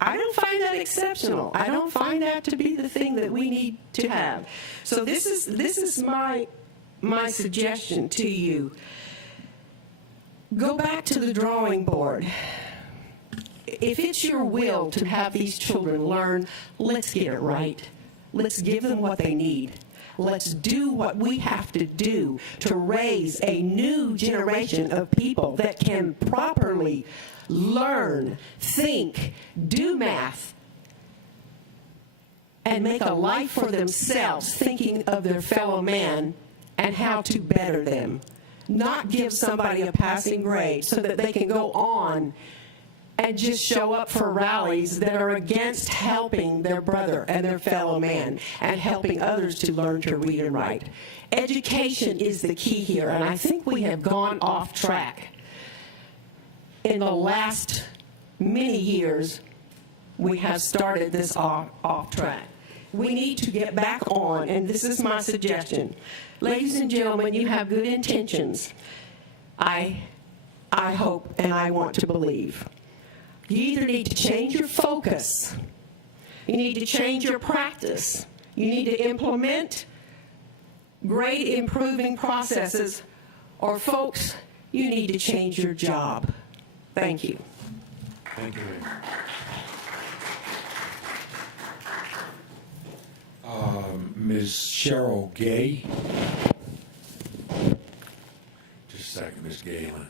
don't find that exceptional. I don't find that to be the thing that we need to have. So this is my suggestion to you. Go back to the drawing board. If it's your will to have these children learn, let's get it right. Let's give them what they need. Let's do what we have to do to raise a new generation of people that can properly learn, think, do math, and make a life for themselves, thinking of their fellow man and how to better them. Not give somebody a passing grade so that they can go on and just show up for rallies that are against helping their brother and their fellow man and helping others to learn to read and write. Education is the key here, and I think we have gone off track. In the last many years, we have started this off track. We need to get back on, and this is my suggestion. Ladies and gentlemen, you have good intentions. I hope and I want to believe. You either need to change your focus, you need to change your practice, you need to implement grade improving processes, or folks, you need to change your job. Thank you. Thank you. Ms. Cheryl Gay. Just a second, Ms. Galen.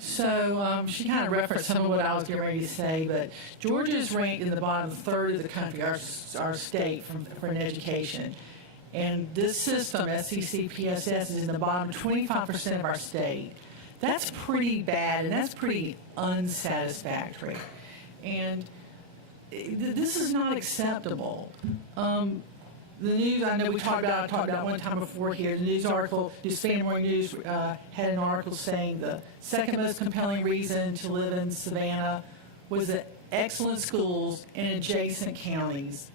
So she kind of referenced some of what I was getting ready to say, but Georgia is ranked in the bottom third of the country, our state, for an education. And this system, SEC-PSS, is in the bottom 25% of our state. That's pretty bad, and that's pretty unsatisfactory. And this is not acceptable. The news, I know I talked about one time before here, the news article, Family Morning News had an article saying the second most compelling reason to live in Savannah was the excellent schools in adjacent counties.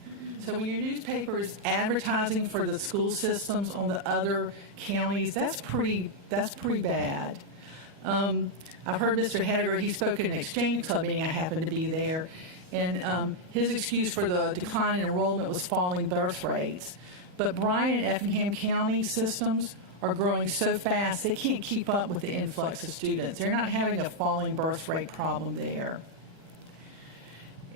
So when your newspaper is advertising for the school systems on the other counties, that's pretty bad. I've heard Mr. Heder, he spoke at an exchange club meeting, I happened to be there, and his excuse for the decline in enrollment was falling birth rates. But Bryan and Effingham County systems are growing so fast, they can't keep up with the influx of students. They're not having a falling birth rate problem there.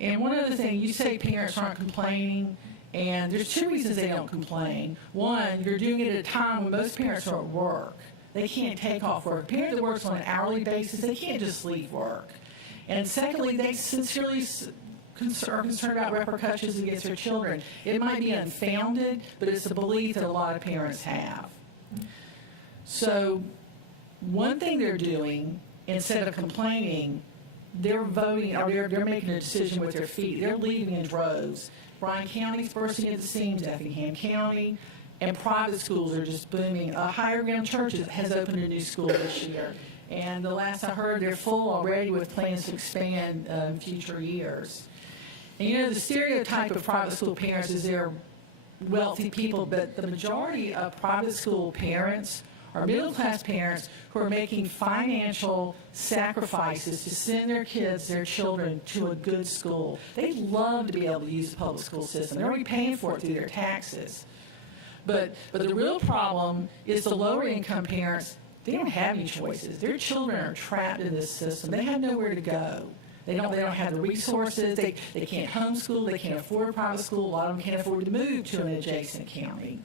And one other thing, you say parents aren't complaining, and there's two reasons they don't complain. One, you're doing it at a time when most parents are at work. They can't take off work. A parent that works on an hourly basis, they can't just leave work. And secondly, they sincerely are concerned about repercussions against their children. It might be unfounded, but it's a belief that a lot of parents have. So one thing they're doing, instead of complaining, they're voting, or they're making a decision with their feet. They're leaving in droves. Bryan County's bursting at the seams, Effingham County, and private schools are just booming. Higher Ground Church has opened a new school this year, and the last I heard, they're full already with plans to expand in future years. And you know, the stereotype of private school parents is they're wealthy people, but the majority of private school parents are middle-class parents who are making financial sacrifices to send their kids, their children, to a good school. They'd love to be able to use the public school system. They're already paying for it through their taxes. But the real problem is the lower-income parents, they don't have any choices. Their children are trapped in this system. They have nowhere to go. They don't have the resources. They can't homeschool. They can't afford a private school. A lot of them can't afford to move to an adjacent county.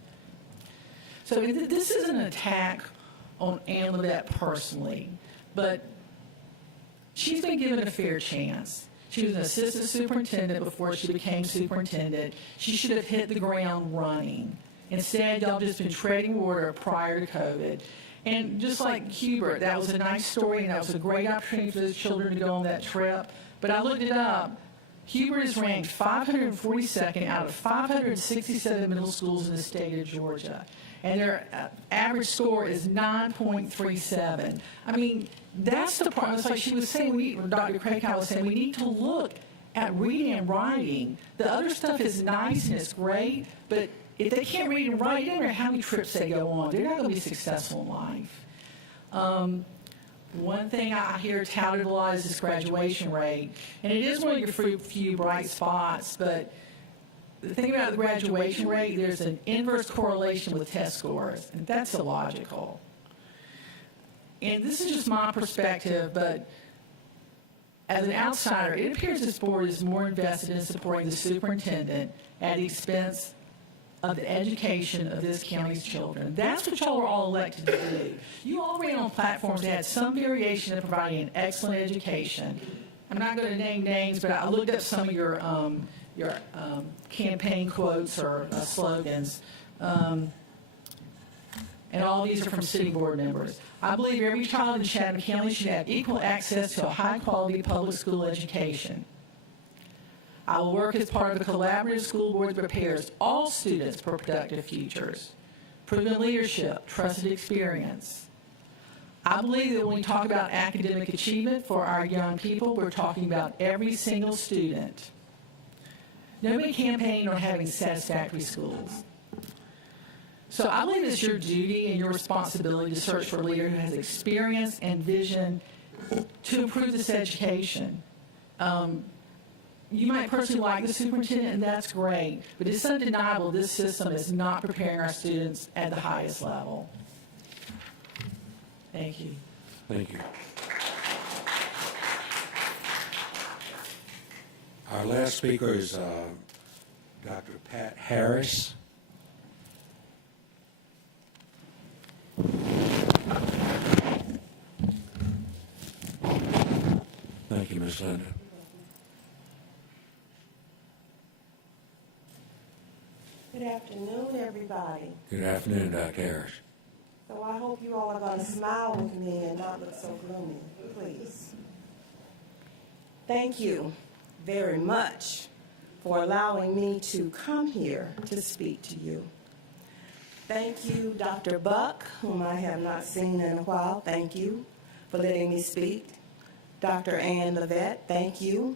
So this is an attack on Ann Levette personally, but she's been given a fair chance. She was an assistant superintendent before she became superintendent. She should have hit the ground running. Instead, y'all just been treading water prior to COVID. And just like Hubert, that was a nice story, and that was a great opportunity for those children to go on that trip. But I looked it up. Hubert is ranked 542nd out of 567 middle schools in the state of Georgia. And their average score is 9.37. I mean, that's the problem. It's like she was saying, Dr. Krakow was saying, we need to look at reading and writing. The other stuff is nice and it's great, but if they can't read and write, it doesn't matter how many trips they go on. They're not going to be successful in life. One thing I hear touted a lot is this graduation rate. And it is one of your few bright spots, but the thing about the graduation rate, there's an inverse correlation with test scores, and that's illogical. And this is just my perspective, but as an outsider, it appears this board is more invested in supporting the superintendent at the expense of the education of this county's children. That's what y'all are all elected to do. You all ran on platforms that had some variation of providing an excellent education. I'm not going to name names, but I looked up some of your campaign quotes or slogans, and all these are from city board members. I believe every child in Chatham County should have equal access to a high-quality public school education. I will work as part of a collaborative school board that prepares all students for productive futures, proven leadership, trusted experience. I believe that when we talk about academic achievement for our young people, we're talking about every single student. Nobody campaigned on having satisfactory schools. So I believe it's your duty and your responsibility to search for a leader who has experience and vision to improve this education. You might personally like the superintendent, and that's great, but it's undeniable this system is not preparing our students at the highest level. Thank you. Thank you. Our last speaker is Dr. Pat Harris. Thank you, Ms. Linda. Good afternoon, everybody. Good afternoon, Dr. Harris. So I hope you all are going to smile with me and not look so gloomy, please. Thank you very much for allowing me to come here to speak to you. Thank you, Dr. Buck, whom I have not seen in a while. Thank you for letting me speak. Dr. Ann Levette, thank you.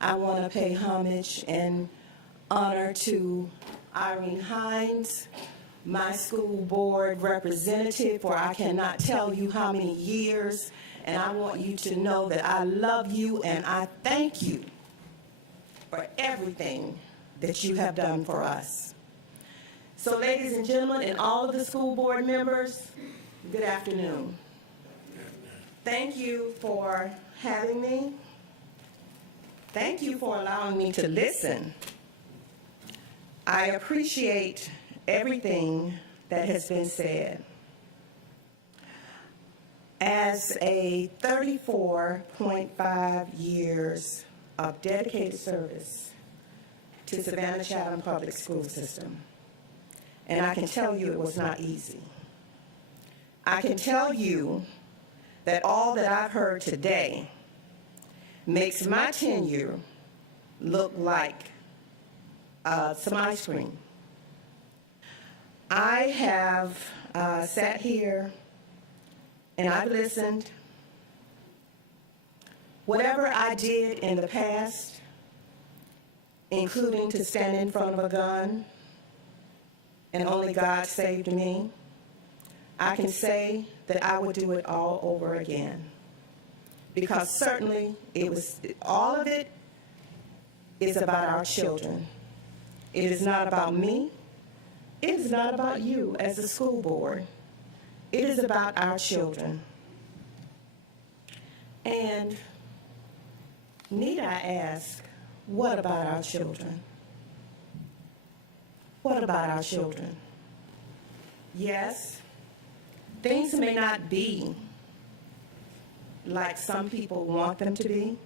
I want to pay homage and honor to Irene Hines, my school board representative for I cannot tell you how many years, and I want you to know that I love you and I thank you for everything that you have done for us. So ladies and gentlemen, and all of the school board members, good afternoon. Thank you for having me. Thank you for allowing me to listen. I appreciate everything that has been said. As a 34.5 years of dedicated service to Savannah Chatham Public School System, and I can tell you it was not easy. I can tell you that all that I've heard today makes my tenure look like some ice cream. I have sat here and I've listened. Whatever I did in the past, including to stand in front of a gun, and only God saved me, I can say that I would do it all over again. Because certainly all of it is about our children. It is not about me. It is not about you as a school board. It is about our children. And need I ask, what about our children? What about our children? Yes, things may not be like some people want them to be.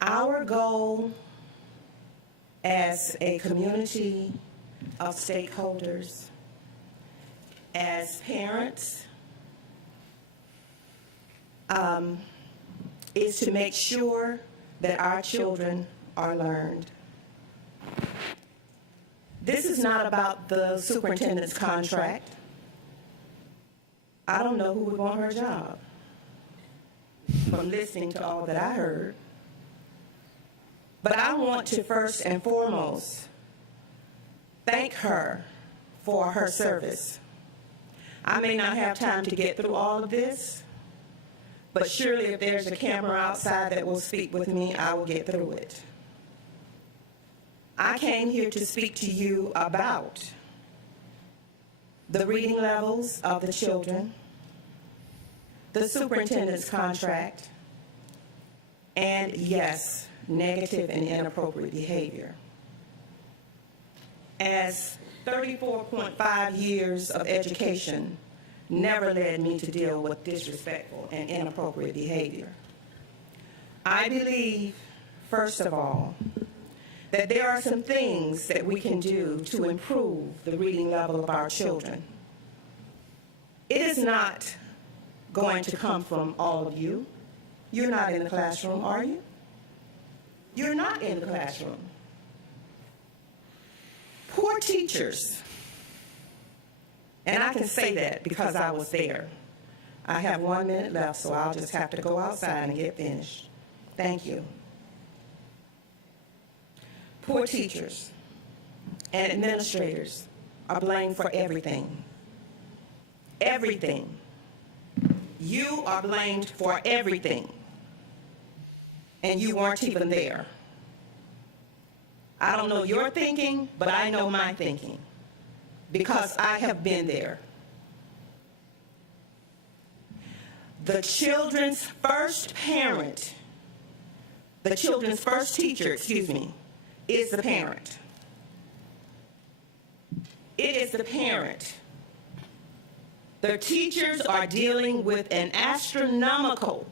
Our goal as a community of stakeholders, as parents, is to make sure that our children are learned. This is not about the superintendent's contract. I don't know who would want her job from listening to all that I heard. But I want to first and foremost thank her for her service. I may not have time to get through all of this, but surely if there's a camera outside that will speak with me, I will get through it. I came here to speak to you about the reading levels of the children, the superintendent's contract, and yes, negative and inappropriate behavior. As 34.5 years of education never led me to deal with disrespectful and inappropriate behavior. I believe, first of all, that there are some things that we can do to improve the reading level of our children. It is not going to come from all of you. You're not in the classroom, are you? You're not in the classroom. Poor teachers, and I can say that because I was there. I have 1 minute left, so I'll just have to go outside and get finished. Thank you. Poor teachers and administrators are blamed for everything. Everything. You are blamed for everything. And you weren't even there. I don't know your thinking, but I know my thinking because I have been there. The children's first parent, the children's first teacher, is the parent. It is the parent. The teachers are dealing with an astronomical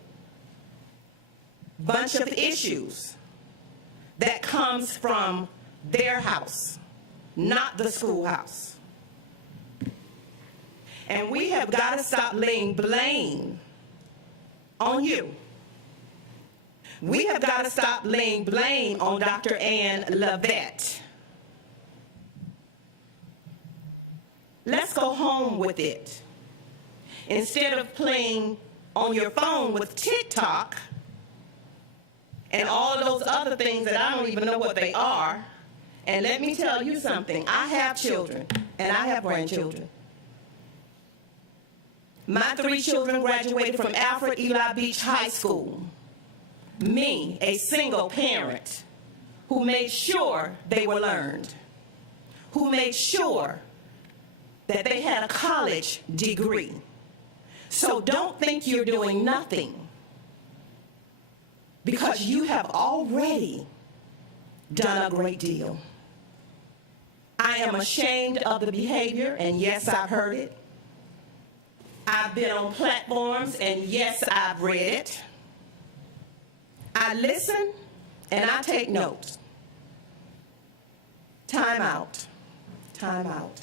bunch of issues that comes from their house, not the schoolhouse. And we have got to stop laying blame on you. We have got to stop laying blame on Dr. Ann Lavette. Let's go home with it. Instead of playing on your phone with TikTok and all of those other things that I don't even know what they are. And let me tell you something. I have children, and I have grandchildren. My 3 children graduated from Alfred Eli Beach High School. Me, a single parent, who made sure they were learned, who made sure that they had a college degree. So don't think you're doing nothing, because you have already done a great deal. I am ashamed of the behavior, and yes, I've heard it. I've been on platforms, and yes, I've read it. I listen, and I take notes. Time out. Time out.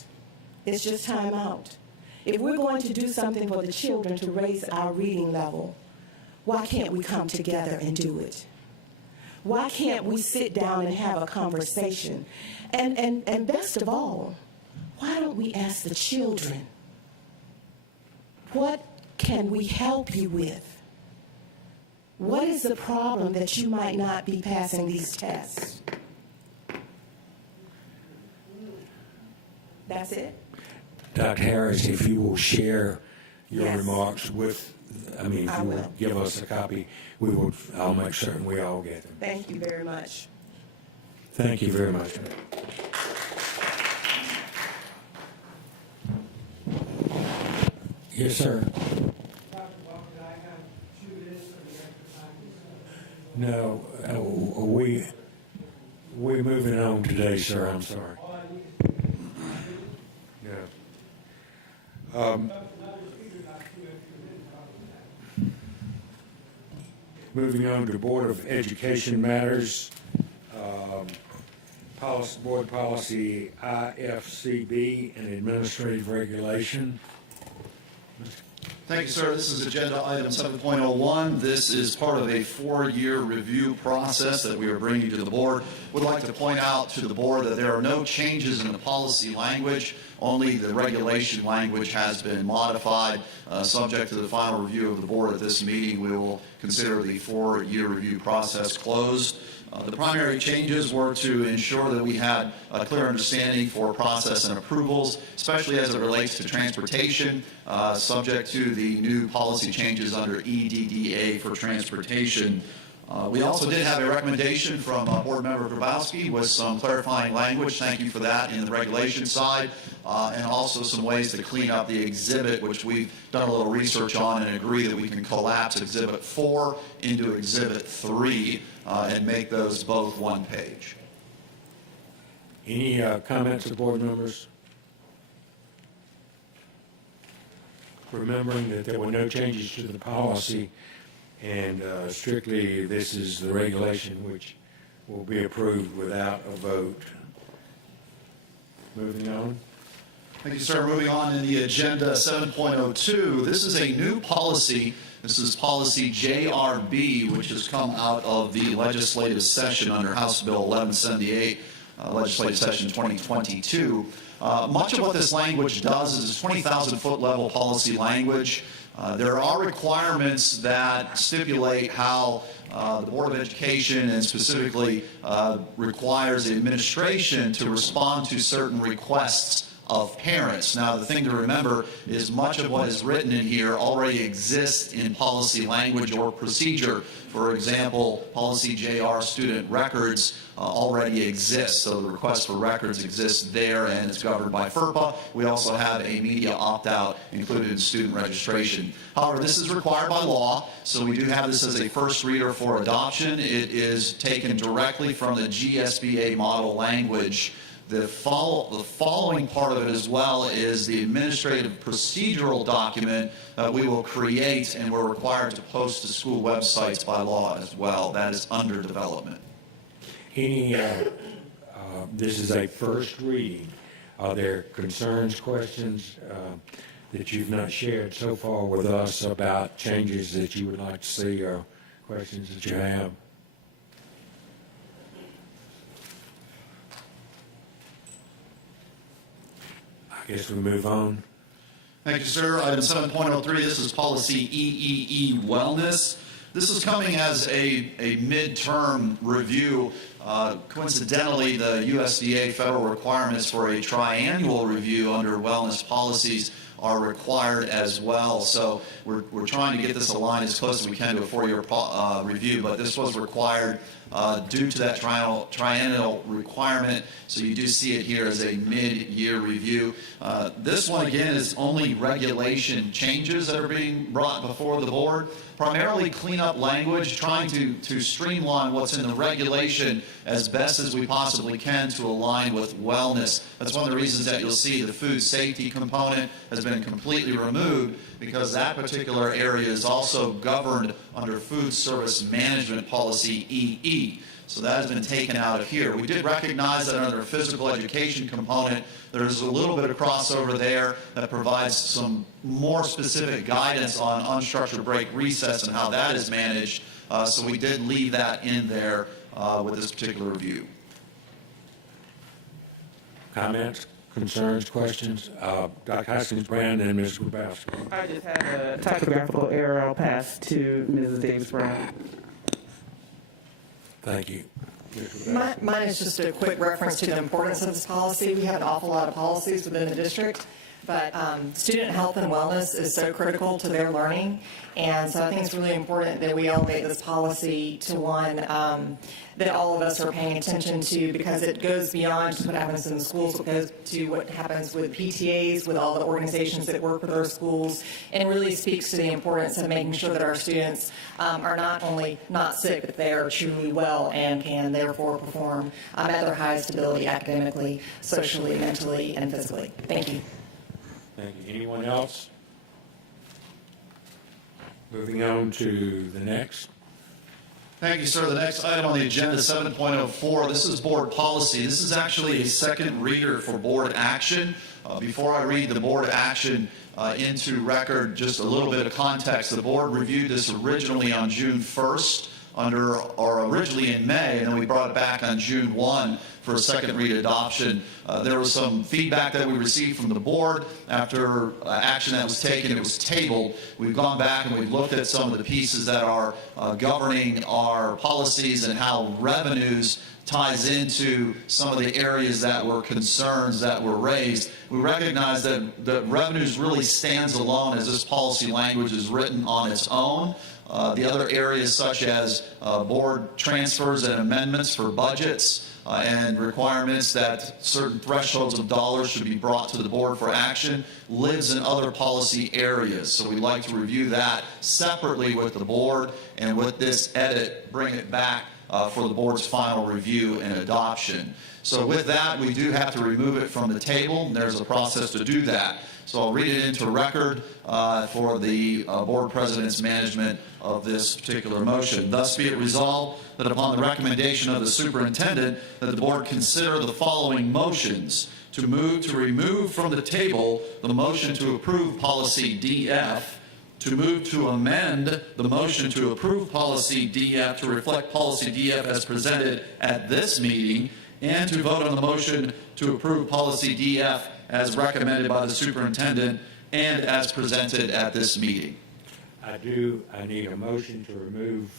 It's just time out. If we're going to do something for the children to raise our reading level, why can't we come together and do it? Why can't we sit down and have a conversation? And best of all, why don't we ask the children, what can we help you with? What is the problem that you might not be passing these tests? That's it? Dr. Harris, if you will share your Yes. remarks with, if you I will will. give us a copy, I'll make certain we all get them. Thank you very much. Thank you very much. Yes, sir. No, we're moving on today, sir. I'm sorry. Yeah. Moving on to Board of Education matters. Board Policy IFCB and Administrative Regulation. Thank you, sir. This is Agenda Item 7.01. This is part of a 4-year review process that we are bringing to the board. Would like to point out to the board that there are no changes in the policy language. Only the regulation language has been modified. Subject to the final review of the board at this meeting, we will consider the 4-year review process closed. The primary changes were to ensure that we had a clear understanding for process and approvals, especially as it relates to transportation, subject to the new policy changes under EDDA for transportation. We also did have a recommendation from Board Member Grabowski with some clarifying language. Thank you for that in the regulation side, and also some ways to clean up the exhibit, which we've done a little research on and agree that we can collapse Exhibit 4 into Exhibit 3 and make those both one page. Any comments of board members? Remembering that there were no changes to the policy, and strictly this is the regulation which will be approved without a vote. Moving on. Thank you, sir. Moving on in the agenda, 7.02. This is a new policy. This is policy JRB, which has come out of the legislative session under House Bill 1178, legislative session 2022. Much of what this language does is 20,000-foot level policy language. There are requirements that stipulate how the Board of Education and specifically requires the administration to respond to certain requests of parents. Now, the thing to remember is much of what is written in here already exists in policy language or procedure. For example, policy JR student records already exists, so the request for records exists there and it's governed by FERPA. We also have a media opt-out included in student registration. However, this is required by law, so we do have this as a first reader for adoption. It is taken directly from the GSBA model language. The following part of it as well is the administrative procedural document that we will create and we're required to post to school websites by law as well. That is under development. This is a first reading. Are there concerns, questions that you've not shared so far with us about changes that you would like to see or questions that you have? I guess we move on. Thank you, sir. Item 7.03, this is policy EEE wellness. This is coming as a midterm review. Coincidentally, the USDA federal requirements for a triannual review under wellness policies are required as well. So we're trying to get this aligned as close as we can to a 4-year review, but this was required due to that triennial requirement. So you do see it here as a mid-year review. This one, again, is only regulation changes that are being brought before the board. Primarily cleanup language, trying to streamline what's in the regulation as best as we possibly can to align with wellness. That's one of the reasons that you'll see the food safety component has been completely removed, because that particular area is also governed under Food Service Management Policy EE. So that has been taken out of here. We did recognize that under a physical education component, there's a little bit of crossover there that provides some more specific guidance on unstructured break recess and how that is managed. So we did leave that in there with this particular review. Comments, concerns, questions? Dr. Haskins-Brown and Ms. Grabowski. I just had a typographical error. I'll pass to Mrs. Davis-Brown. Thank you. Mine is just a quick reference to the importance of this policy. We have an awful lot of policies within the district, but student health and wellness is so critical to their learning. And so I think it's really important that we elevate this policy to one that all of us are paying attention to, because it goes beyond just what happens in the schools. It goes to what happens with PTAs, with all the organizations that work with our schools, and really speaks to the importance of making sure that our students are not only not sick, but they are truly well and can therefore perform at their highest ability academically, socially, mentally, and physically. Thank you. Thank you. Anyone else? Moving on to the next. Thank you, sir. The next item on the agenda, 7.04, this is board policy. This is actually a second reader for board action. Before I read the board action into record, just a little bit of context. The board reviewed this originally on June 1st, originally in May, and then we brought it back on June 1 for a second read adoption. There was some feedback that we received from the board after action that was taken. It was tabled. We've gone back and we've looked at some of the pieces that are governing our policies and how revenues ties into some of the areas that were concerns that were raised. We recognize that revenues really stands alone as this policy language is written on its own. The other areas such as board transfers and amendments for budgets and requirements that certain thresholds of dollars should be brought to the board for action lives in other policy areas. So we'd like to review that separately with the board, and with this edit, bring it back for the board's final review and adoption. So with that, we do have to remove it from the table. There's a process to do that. So I'll read it into record for the board president's management of this particular motion. Thus be it resolved that upon the recommendation of the superintendent, that the board consider the following motions: to move to remove from the table the motion to approve policy DF, to move to amend the motion to approve policy DF to reflect policy DF as presented at this meeting, and to vote on the motion to approve policy DF as recommended by the superintendent and as presented at this meeting. I need a motion to remove,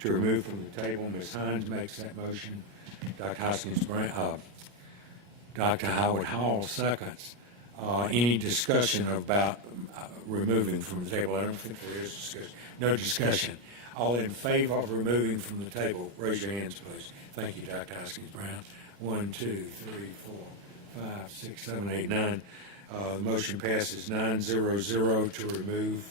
to remove from the table. Ms. Hines makes that motion. Dr. Howard Hall seconds. Any discussion about removing from the table? I don't think there is discussion. No discussion. All in favor of removing from the table, raise your hands, please. Thank you, Dr. Hoskins-Brown. 1, 2, 3, 4, 5, 6, 7, 8, 9. The motion passes 9-0-0 to remove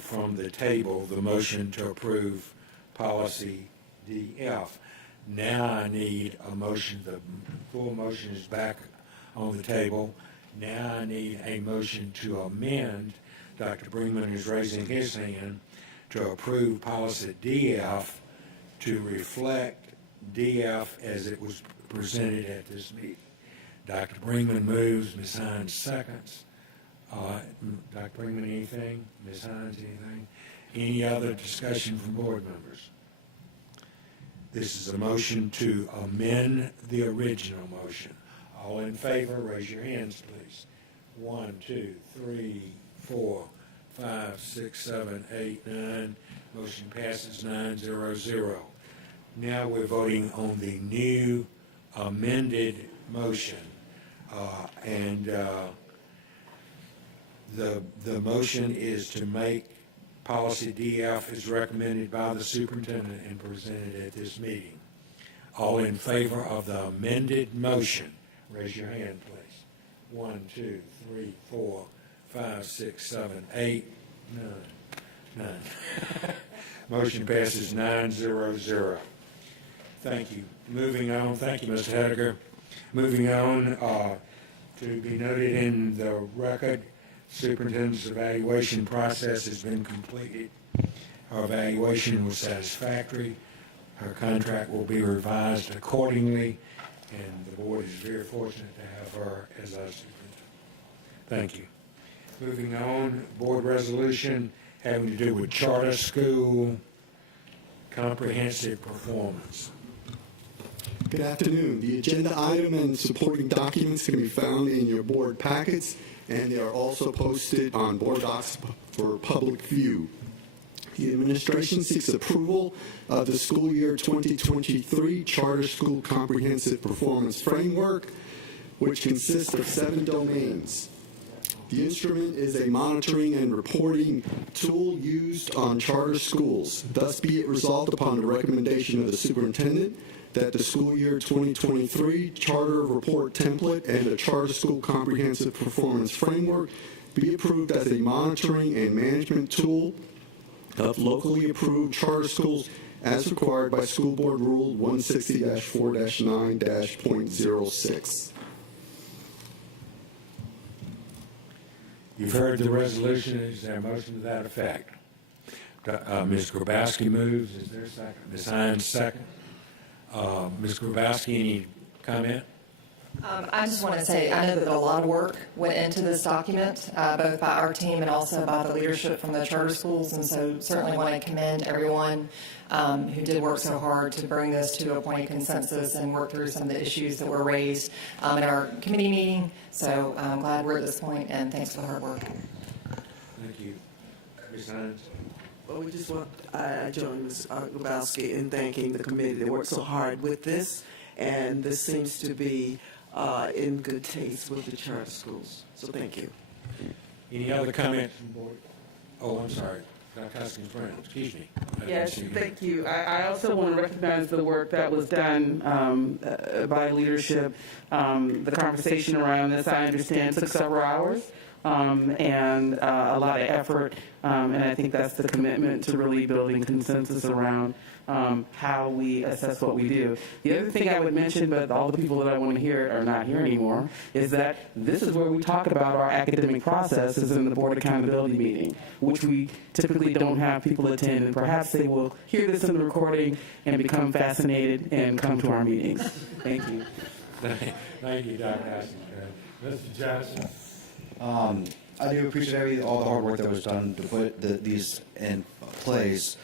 from the table the motion to approve policy DF. Now I need a motion. The full motion is back on the table. Now I need a motion to amend. Dr. Brinkman is raising his hand to approve policy DF to reflect DF as it was presented at this meeting. Dr. Brinkman moves, Ms. Hines seconds. Dr. Brinkman, anything? Ms. Hines, anything? Any other discussion from board members? This is a motion to amend the original motion. All in favor, raise your hands, please. 1, 2, 3, 4, 5, 6, 7, 8, 9. Motion passes 9-0-0. Now we're voting on the new amended motion. The motion is to make policy DF as recommended by the superintendent and presented at this meeting. All in favor of the amended motion, raise your hand, please. 1, 2, 3, 4, 5, 6, 7, 8, 9. Motion passes 9-0-0. Thank you. Moving on. Thank you, Mr. Hediger. Moving on, to be noted in the record, superintendent's evaluation process has been completed. Her evaluation was satisfactory. Her contract will be revised accordingly, and the board is very fortunate to have her as our superintendent. Thank you. Moving on, board resolution having to do with charter school comprehensive performance. Good afternoon. The agenda item and supporting documents can be found in your board packets, and they are also posted on Board Docs for public view. The administration seeks approval of the school year 2023 Charter School Comprehensive Performance Framework, which consists of 7 domains. The instrument is a monitoring and reporting tool used on charter schools. Thus be it resolved upon the recommendation of the superintendent that the school year 2023 charter report template and the Charter School Comprehensive Performance Framework be approved as a monitoring and management tool of locally approved charter schools as required by School Board Rule 160-4-9-.06. You've heard the resolution. Is there a motion to that effect? Ms. Grabowski moves. Is there a second? Ms. Hines second. Ms. Grabowski, any comment? I just want to say, I know that a lot of work went into this document, both by our team and also by the leadership from the charter schools, and so certainly want to commend everyone who did work so hard to bring this to a point of consensus and work through some of the issues that were raised in our committee meeting. So I'm glad we're at this point, and thanks for the hard work. Thank you. Ms. Hines? Well, we just want, I join Ms. Grabowski in thanking the committee that worked so hard with this, and this seems to be in good taste with the charter schools. So thank you. Any other comments from the board? Oh, I'm sorry. Dr. Hoskins Brown, excuse me. Yes, thank you. I also want to recognize the work that was done by leadership. The conversation around this, I understand, took several hours and a lot of effort. And I think that's the commitment to really building consensus around how we assess what we do. The other thing I would mention, but all the people that I want to hear are not here anymore, is that this is where we talk about our academic processes in the board accountability meeting, which we typically don't have people attend, and perhaps they will hear this in the recording and become fascinated and come to our meetings. Thank you. Thank you, Dr. Hoskins. Mr. Johnson? I do appreciate all the hard work that was done to put these in place.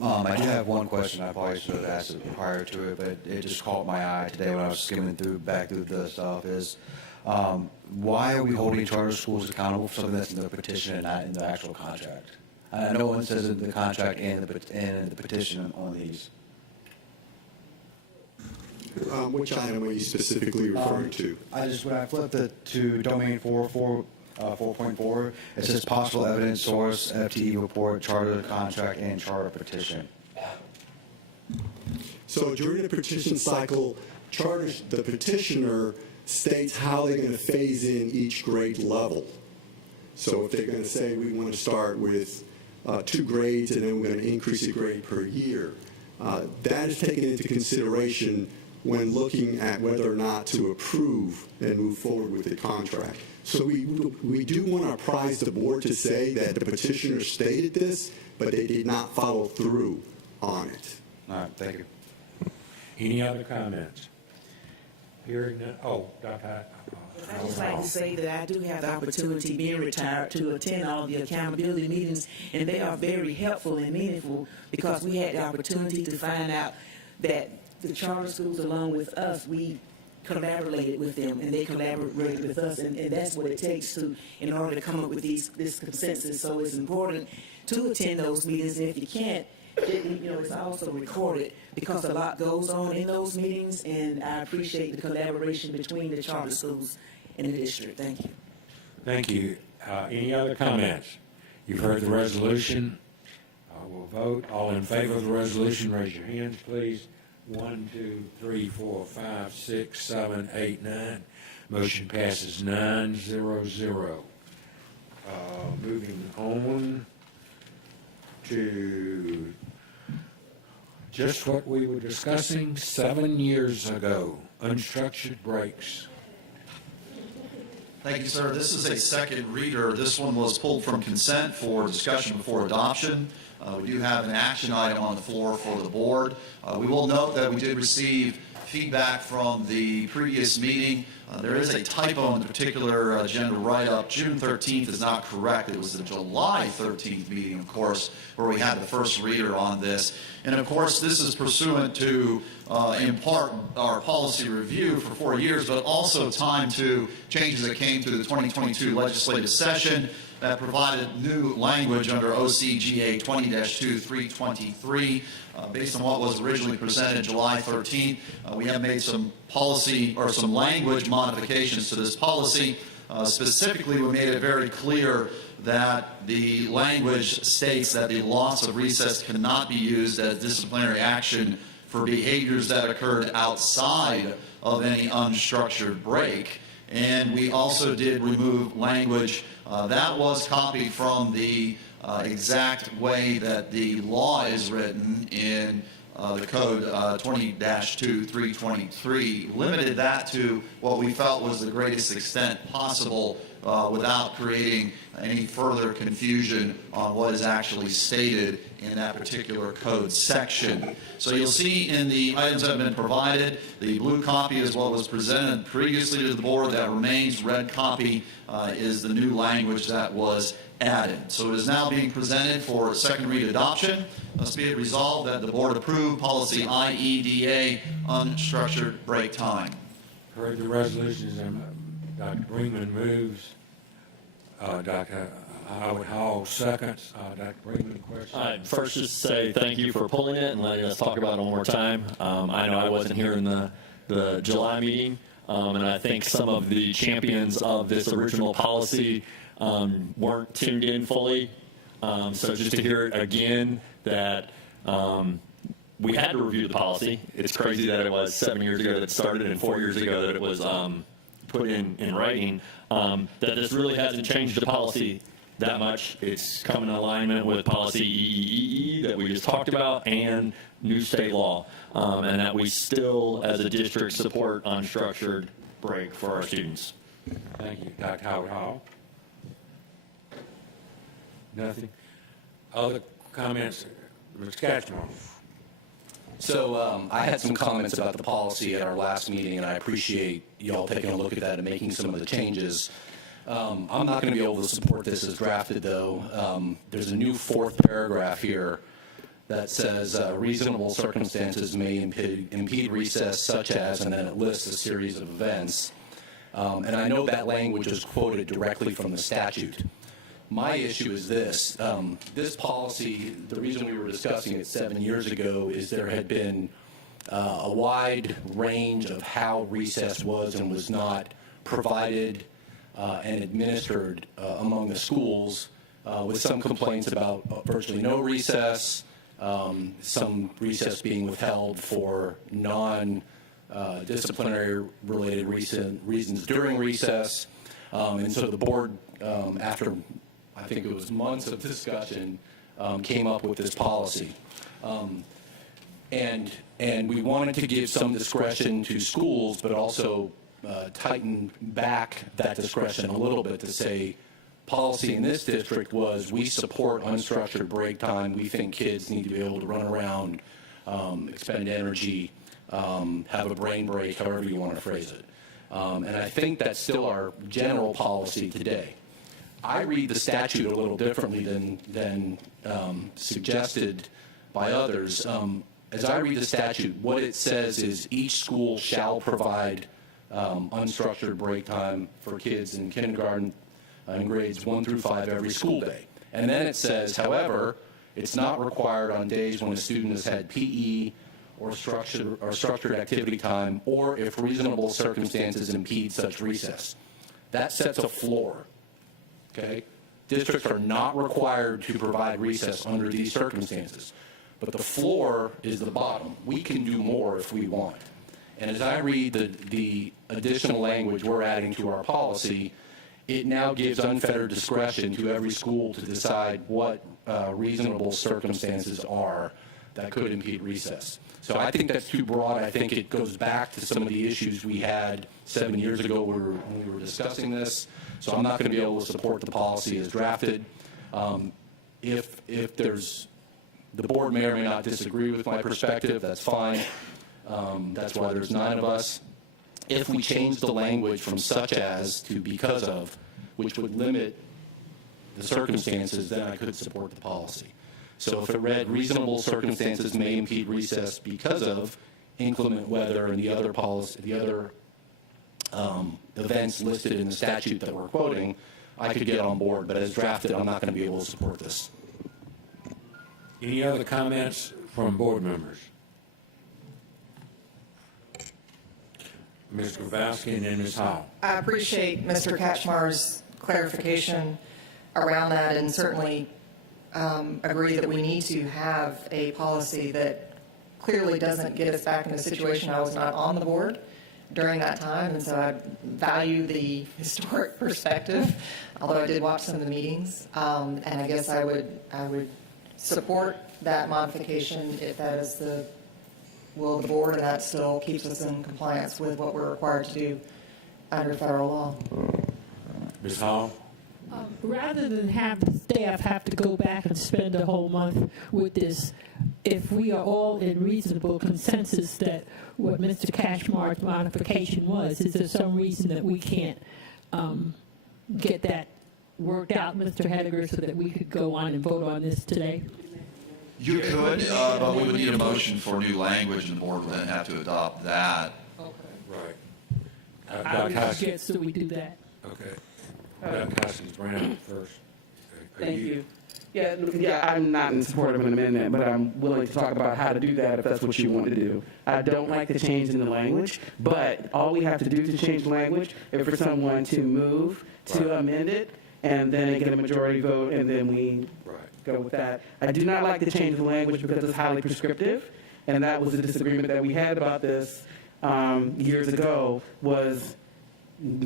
I do have one question. I probably should have asked it prior to it, but it just caught my eye today when I was skimming back through the stuff is why are we holding charter schools accountable for something that's in the petition and not in the actual contract? I know one says in the contract and the petition on these. Which item are you specifically referring to? When I flipped it to domain 4.4, it says possible evidence source, FTE report, charter contract, and charter petition. So during the petition cycle, the petitioner states how they're going to phase in each grade level. So if they're going to say we want to start with 2 grades and then we're going to increase a grade per year, that is taken into consideration when looking at whether or not to approve and move forward with the contract. So we do want to apprise the board to say that the petitioner stated this, but they did not follow through on it. All right, thank you. Any other comments? Hearing none. Oh, Dr. I'd just like to say that I do have the opportunity, being retired, to attend all the accountability meetings, and they are very helpful and meaningful because we had the opportunity to find out that the charter schools, along with us, we collaborated with them, and they collaborated with us, and that's what it takes in order to come up with this consensus. So it's important to attend those meetings, and if you can't, it's also recorded because a lot goes on in those meetings, and I appreciate the collaboration between the charter schools and the district. Thank you. Thank you. Any other comments? You've heard the resolution. We'll vote. All in favor of the resolution, raise your hands, please. 1, 2, 3, 4, 5, 6, 7, 8, 9. Motion passes 9-0-0. Moving on to just what we were discussing 7 years ago, unstructured breaks. Thank you, sir. This is a second reader. This one was pulled from consent for discussion before adoption. We do have an action item on the floor for the board. We will note that we did receive feedback from the previous meeting. There is a typo in the particular agenda write-up. June 13th is not correct. It was the July 13th meeting, of course, where we had the first reader on this. And, of course, this is pursuant to, in part, our policy review for 4 years, but also time to changes that came through the 2022 legislative session that provided new language under OCGA 20-2323 based on what was originally presented July 13th. We have made some policy or some language modifications to this policy. Specifically, we made it very clear that the language states that the loss of recess cannot be used as disciplinary action for behaviors that occurred outside of any unstructured break. And we also did remove language that was copied from the exact way that the law is written in the code 20-2323, limited that to what we felt was the greatest extent possible without creating any further confusion on what is actually stated in that particular code section. So you'll see in the items that have been provided, the blue copy is what was presented previously to the board. That remains. Red copy is the new language that was added. So it is now being presented for second read adoption. Thus be it resolved that the board approve policy IEDA, unstructured break time. Heard the resolutions, and Dr. Brinkman moves. Dr. Howard Hall seconds. Dr. Brinkman, question? I'd first just say thank you for pulling it and letting us talk about it one more time. I know I wasn't here in the July meeting, and I think some of the champions of this original policy weren't tuned in fully. So just to hear it again that we had to review the policy. It's crazy that it was 7 years ago that it started and 4 years ago that it was put in writing. That this really hasn't changed the policy that much. It's come in alignment with policy EEE that we just talked about and new state law, and that we still, as a district, support unstructured break for our students. Thank you. Dr. Howard Hall? Nothing? Other comments? Mr. Katchmore? So I had some comments about the policy at our last meeting, and I appreciate y'all taking a look at that and making some of the changes. I'm not going to be able to support this as drafted, though. There's a new fourth paragraph here that says reasonable circumstances may impede recess, such as, and then it lists a series of events. And I know that language is quoted directly from the statute. My issue is this. This policy, the reason we were discussing it 7 years ago is there had been a wide range of how recess was and was not provided and administered among the schools, with some complaints about virtually no recess, some recess being withheld for non-disciplinary related reasons during recess. And so the board, after I think it was months of discussion, came up with this policy. And we wanted to give some discretion to schools, but also tighten back that discretion a little bit to say policy in this district was we support unstructured break time. We think kids need to be able to run around, expend energy, have a brain break, however you want to phrase it. And I think that's still our general policy today. I read the statute a little differently than suggested by others. As I read the statute, what it says is each school shall provide unstructured break time for kids in kindergarten in grades 1 through 5 every school day. And then it says, however, it's not required on days when a student has had PE or structured activity time, or if reasonable circumstances impede such recess. That sets a floor. Okay? Districts are not required to provide recess under these circumstances. But the floor is the bottom. We can do more if we want. And as I read the additional language we're adding to our policy, it now gives unfettered discretion to every school to decide what reasonable circumstances are that could impede recess. So I think that's too broad. I think it goes back to some of the issues we had 7 years ago when we were discussing this. So I'm not going to be able to support the policy as drafted. If there's, the board may or may not disagree with my perspective, that's fine. That's why there's 9 of us. If we change the language from such as to because of, which would limit the circumstances, then I could support the policy. So if it read reasonable circumstances may impede recess because of inclement weather and the other events listed in the statute that we're quoting, I could get on board. But as drafted, I'm not going to be able to support this. Any other comments from board members? Ms. Grabowski and then Ms. Hall. I appreciate Mr. Katchmar's clarification around that, and certainly agree that we need to have a policy that clearly doesn't get us back in a situation. I was not on the board during that time, and so I value the historic perspective, although I did watch some of the meetings. And I guess I would support that modification if that is the will of the board, and that still keeps us in compliance with what we're required to do under federal law. Ms. Hall? Rather than have the staff have to go back and spend a whole month with this, if we are all in reasonable consensus that what Mr. Cashmar's modification was, is there some reason that we can't get that worked out, Mr. Hediger, so that we could go on and vote on this today? You could, but we would need a motion for new language, and the board would then have to adopt that. Right. I would suggest that we do that. Okay. Constance Brown first. Thank you. Yeah, I'm not in support of an amendment, but I'm willing to talk about how to do that if that's what you want to do. I don't like the change in the language, but all we have to do to change the language is for someone to move to amend it, and then get a majority vote, and then we go with that. I do not like the change in the language because it's highly prescriptive, and that was a disagreement that we had about this years ago, was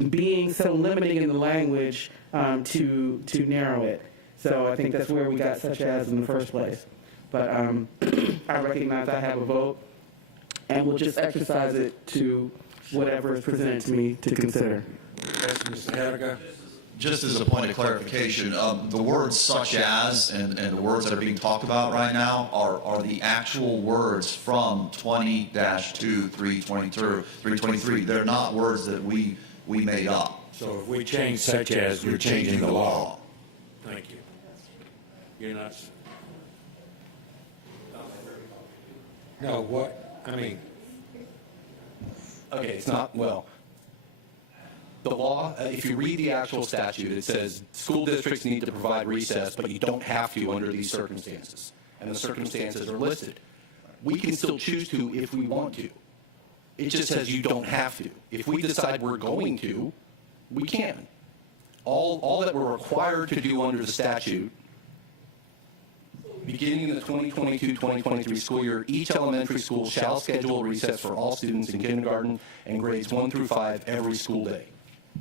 being so limiting in the language to narrow it. So I think that's where we got such as in the first place. But I recognize I have a vote, and we'll just exercise it to whatever is presented to me to consider. Yes, Mr. Hediger? Just as a point of clarification, the words such as and the words that are being talked about right now are the actual words from 20-2, 323. They're not words that we made up. So if we change such as, we're changing the law. Thank you. You're not... No, what? I mean... Okay, it's not, well, the law, if you read the actual statute, it says school districts need to provide recess, but you don't have to under these circumstances. And the circumstances are listed. We can still choose to if we want to. It just says you don't have to. If we decide we're going to, we can. All that we're required to do under the statute, beginning in the 2022-2023 school year, each elementary school shall schedule a recess for all students in kindergarten and grades 1 through 5 every school day.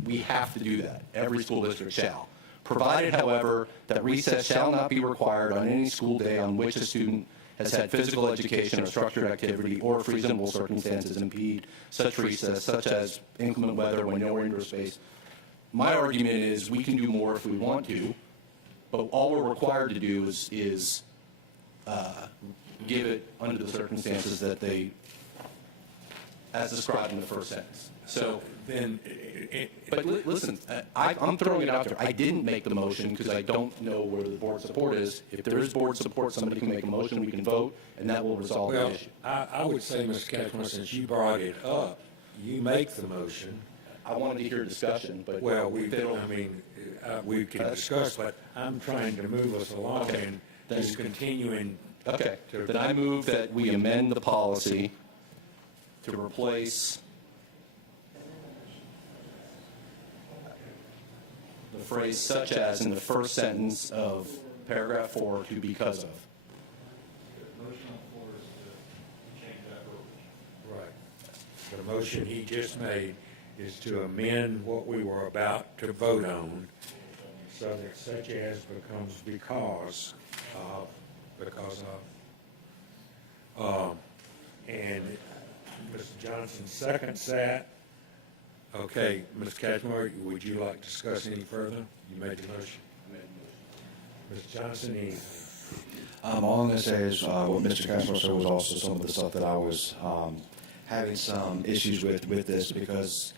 We have to do that. Every school district shall. Provided, however, that recess shall not be required on any school day on which a student has had physical education or structured activity, or if reasonable circumstances impede such recess, such as inclement weather when nowhere indoor space. My argument is we can do more if we want to, but all we're required to do is give it under the circumstances that they, as described in the first sentence. So then, but listen, I'm throwing it out there. I didn't make the motion because I don't know where the board support is. If there is board support, somebody can make a motion, we can vote, and that will resolve the issue. I would say, Mr. Cashman, since you brought it up, you make the motion. I wanted to hear discussion, but well, we can discuss, but I'm trying to move us along and just continuing. Okay, then I move that we amend the policy to replace the phrase such as in the first sentence of paragraph 4 to because of. Right. The motion he just made is to amend what we were about to vote on so that such as becomes because of. And Mr. Johnson seconds that. Okay, Ms. Cashmore, would you like to discuss any further? You made the motion. Mr. Johnson, anything? All I'm going to say is what Mr. Cashmore said was also some of the stuff that I was having some issues with this because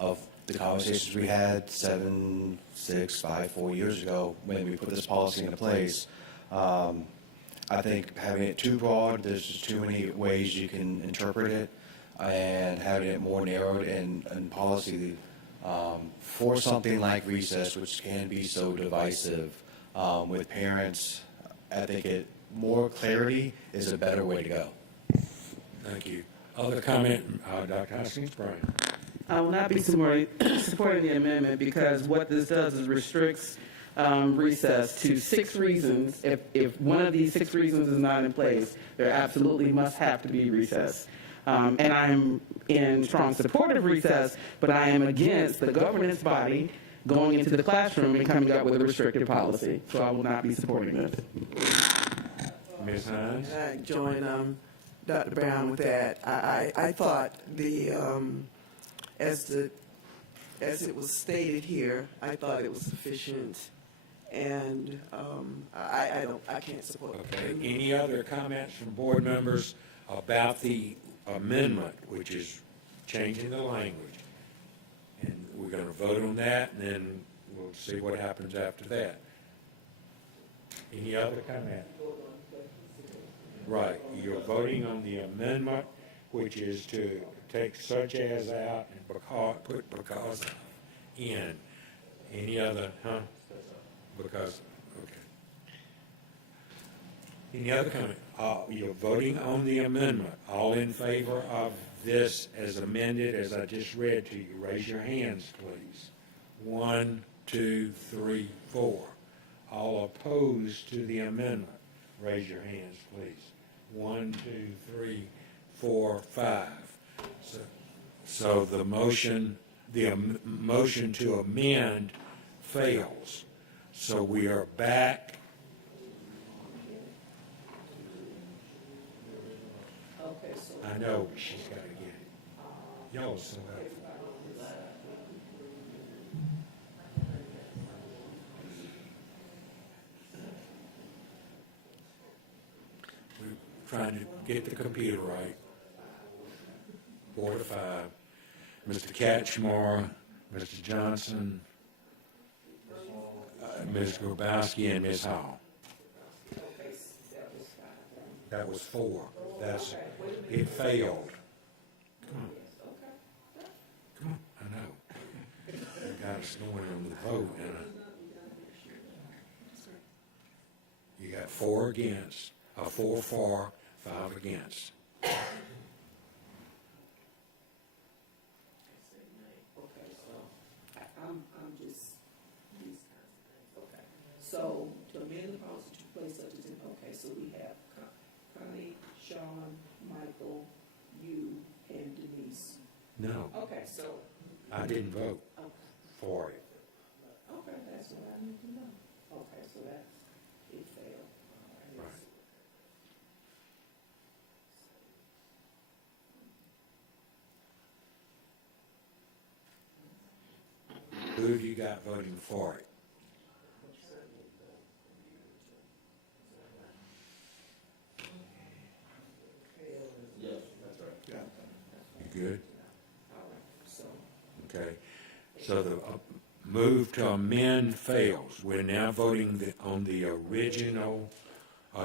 of the conversations we had 7, 6, 5, 4 years ago when we put this policy into place. I think having it too broad, there's just too many ways you can interpret it, and having it more narrowed in policy for something like recess, which can be so divisive with parents, I think more clarity is a better way to go. Thank you. Other comment, Dr. Hoskins, Brian. I will not be supporting the amendment because what this does is restricts recess to 6 reasons. If one of these 6 reasons is not in place, there absolutely must have to be recess. And I'm in strong support of recess, but I am against the governance body going into the classroom and coming up with a restrictive policy. So I will not be supporting this. Ms. Hines? I join Dr. Brown with that. I thought as as it was stated here, I thought it was sufficient, and I can't support it. Okay, any other comments from board members about the amendment, which is changing the language? And we're going to vote on that, and then we'll see what happens after that. Any other comment? Right, you're voting on the amendment, which is to take such as out and put because in. Any other, Because, okay. Any other comment? You're voting on the amendment. All in favor of this as amended, as I just read to you, raise your hands, please. 1, 2, 3, 4. All opposed to the amendment, raise your hands, please. 1, 2, 3, 4, 5. So the motion to amend fails. So we are back. Okay, so I know, but she's got to get it. Y'all still have it. We're trying to get the computer right. Board of 5. Mr. Katchmar, Mr. Johnson, Ms. Grabowski, and Ms. Hall. That was 4. It failed. Come on, I know. You got us going on the vote, you got 4 against, 4 for, 5 against. I'm just these kinds of things. Okay. So to amend the policy to place such as in, okay, so we have Connie, Sean, Michael, you, and Denise. No, Okay, so. I didn't vote for it. Okay, that's what I need to know. Okay, so that's, it failed. Right. Who have you got voting for it? Yes, that's right. You good? Okay. So the move to amend fails. We're now voting on the original,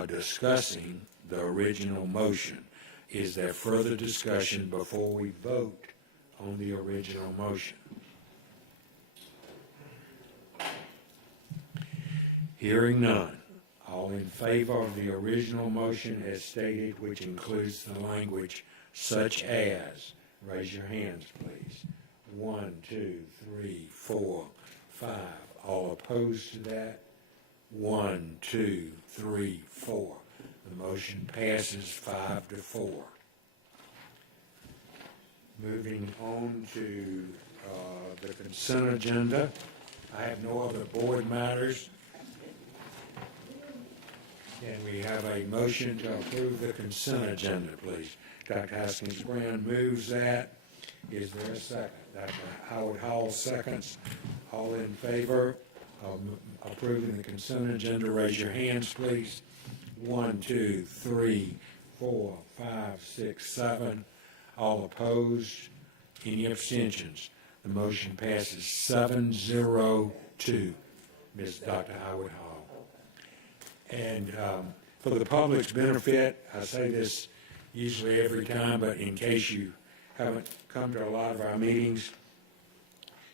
discussing the original motion. Is there further discussion before we vote on the original motion? Hearing none. All in favor of the original motion as stated, which includes the language such as, raise your hands, please. 1, 2, 3, 4, 5. All opposed to that? 1, 2, 3, 4. The motion passes 5 to 4. Moving on to the consent agenda. I have no other board matters. Can we have a motion to approve the consent agenda, please? Dr. Haskins Brown moves that. Is there a second? Dr. Howard Hall seconds. All in favor of approving the consent agenda, raise your hands, please. 1, 2, 3, 4, 5, 6, 7. All opposed? Any abstentions? The motion passes 7-0-2. Ms. Dr. Howard Hall. And for the public's benefit, I say this usually every time, but in case you haven't come to a lot of our meetings,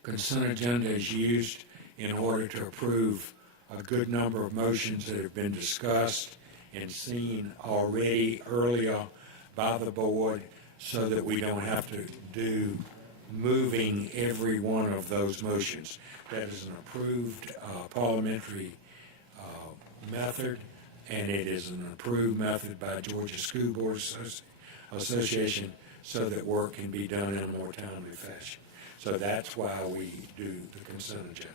consent agenda is used in order to approve a good number of motions that have been discussed and seen already earlier by the board so that we don't have to do moving every one of those motions. That is an approved parliamentary method, and it is an approved method by Georgia School Board Association so that work can be done in a more timely fashion. So that's why we do the consent agenda.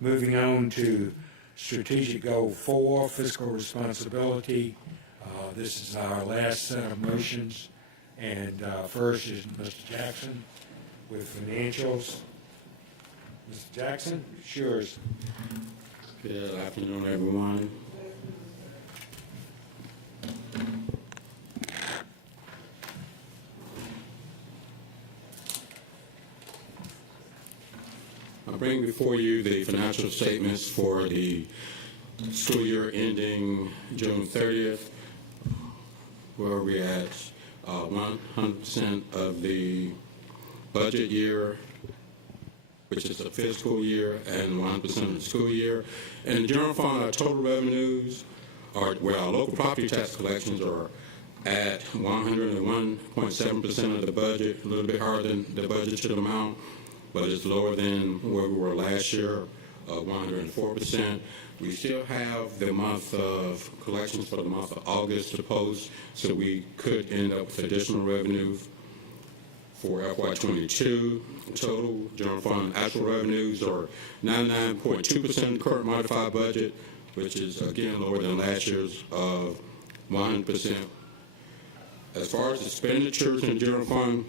Moving on to strategic goal 4, fiscal responsibility. This is our last set of motions, and first is Mr. Jackson with financials. Mr. Jackson, it's yours. Good afternoon, everyone. I bring before you the financial statements for the school year ending June 30th, where we had 100% of the budget year, which is the fiscal year, and 1% of the school year. And the general fund, our total revenues are, where our local property tax collections are at 101.7% of the budget, a little bit higher than the budgeted amount, but it's lower than where we were last year, 104%. We still have the month of collections for the month of August to post, so we could end up with additional revenue for FY22. Total general fund actual revenues are 99.2% of the current modified budget, which is again lower than last year's of 100%. As far as expenditures in the general fund,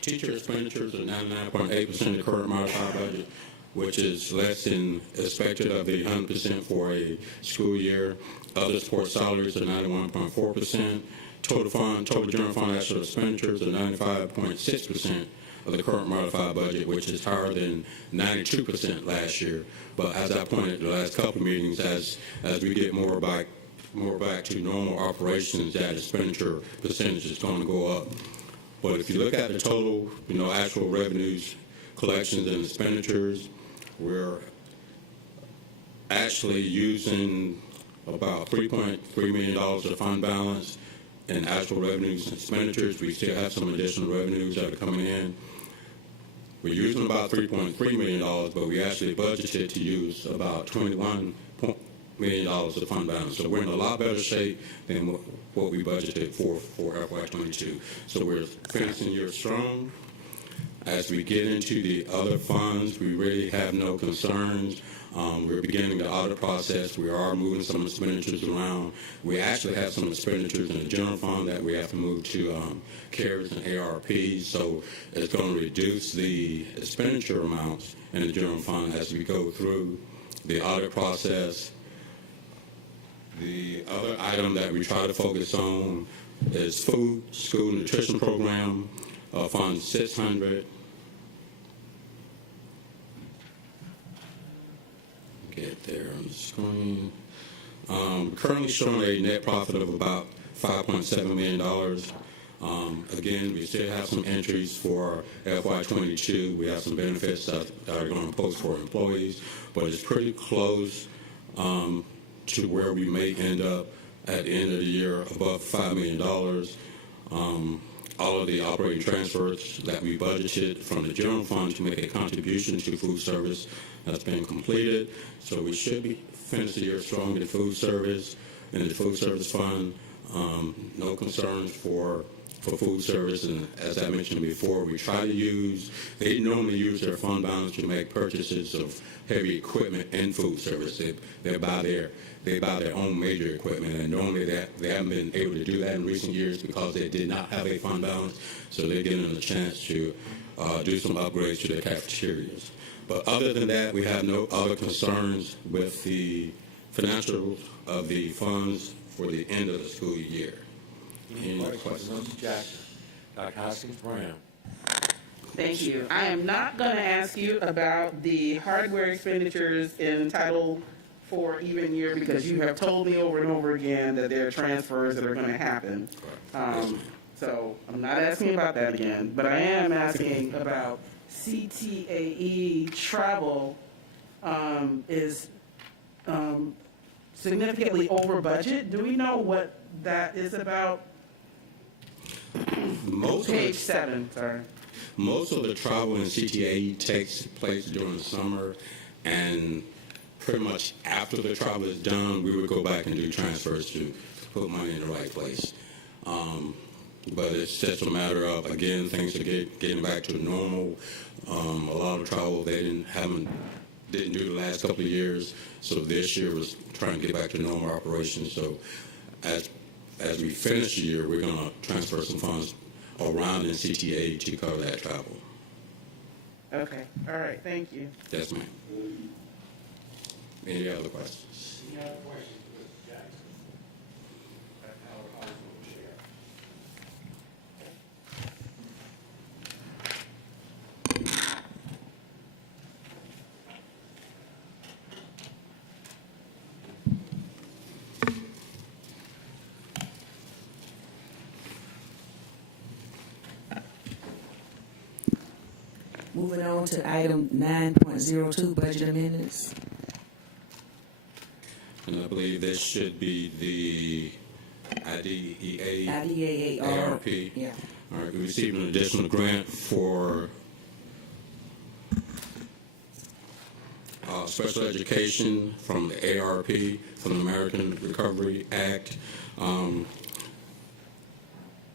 teacher expenditures are 99.8% of the current modified budget, which is less than expected of the 100% for a school year. Other support salaries are 91.4%. Total general fund actual expenditures are 95.6% of the current modified budget, which is higher than 92% last year. But as I pointed the last couple of meetings, as we get more back to normal operations, that expenditure percentage is going to go up. But if you look at the total, actual revenues, collections, and expenditures, we're actually using about $3.3 million of fund balance in actual revenues and expenditures. We still have some additional revenues that are coming in. We're using about $3.3 million, but we actually budgeted to use about $21 million of fund balance. So we're in a lot better shape than what we budgeted for FY22. So we're finishing the year strong. As we get into the other funds, we really have no concerns. We're beginning the audit process. We are moving some expenditures around. We actually have some expenditures in the general fund that we have to move to CARES and ARPs. So it's going to reduce the expenditure amounts in the general fund as we go through the audit process. The other item that we try to focus on is food, school nutrition program, Fund 600. Get there on the screen. Currently showing a net profit of about $5.7 million. Again, we still have some entries for FY22. We have some benefits that are going to post for employees, but it's pretty close to where we may end up at the end of the year, above $5 million. All of the operating transfers that we budgeted from the general fund to make a contribution to food service has been completed. So we should be finished the year strong in the food service fund. No concerns for food service. And as I mentioned before, they normally use their fund balance to make purchases of heavy equipment in food service. They buy their own major equipment, and normally they haven't been able to do that in recent years because they did not have a fund balance. So they're getting a chance to do some upgrades to their cafeterias. But other than that, we have no other concerns with the financials of the funds for the end of the school year. Any questions? Mr. Jackson. Dr. Hoskins-Brown. Thank you. I am not going to ask you about the hardware expenditures in Title IV even year because you have told me over and over again that there are transfers that are going to happen. So I'm not asking about that again, but I am asking about CTAE travel is significantly over budget. Do we know what that is about? Page 7, sorry. Most of the travel in CTAE takes place during the summer, and pretty much after the travel is done, we would go back and do transfers to put money in the right place. But it's just a matter of, again, things are getting back to normal. A lot of travel they didn't do the last couple of years, so this year was trying to get back to normal operations. So as we finish the year, we're going to transfer some funds around in CTA to cover that travel. Okay, all right, thank you. Yes, ma'am. Any other questions? Any other questions, Mr. Jackson? I'll share. Moving on to item 9.02, budget amendments. And I believe this should be the IDEA ARP. ARP. Yeah. All right, we received an additional grant for special education from the ARP, from the American Recovery Act.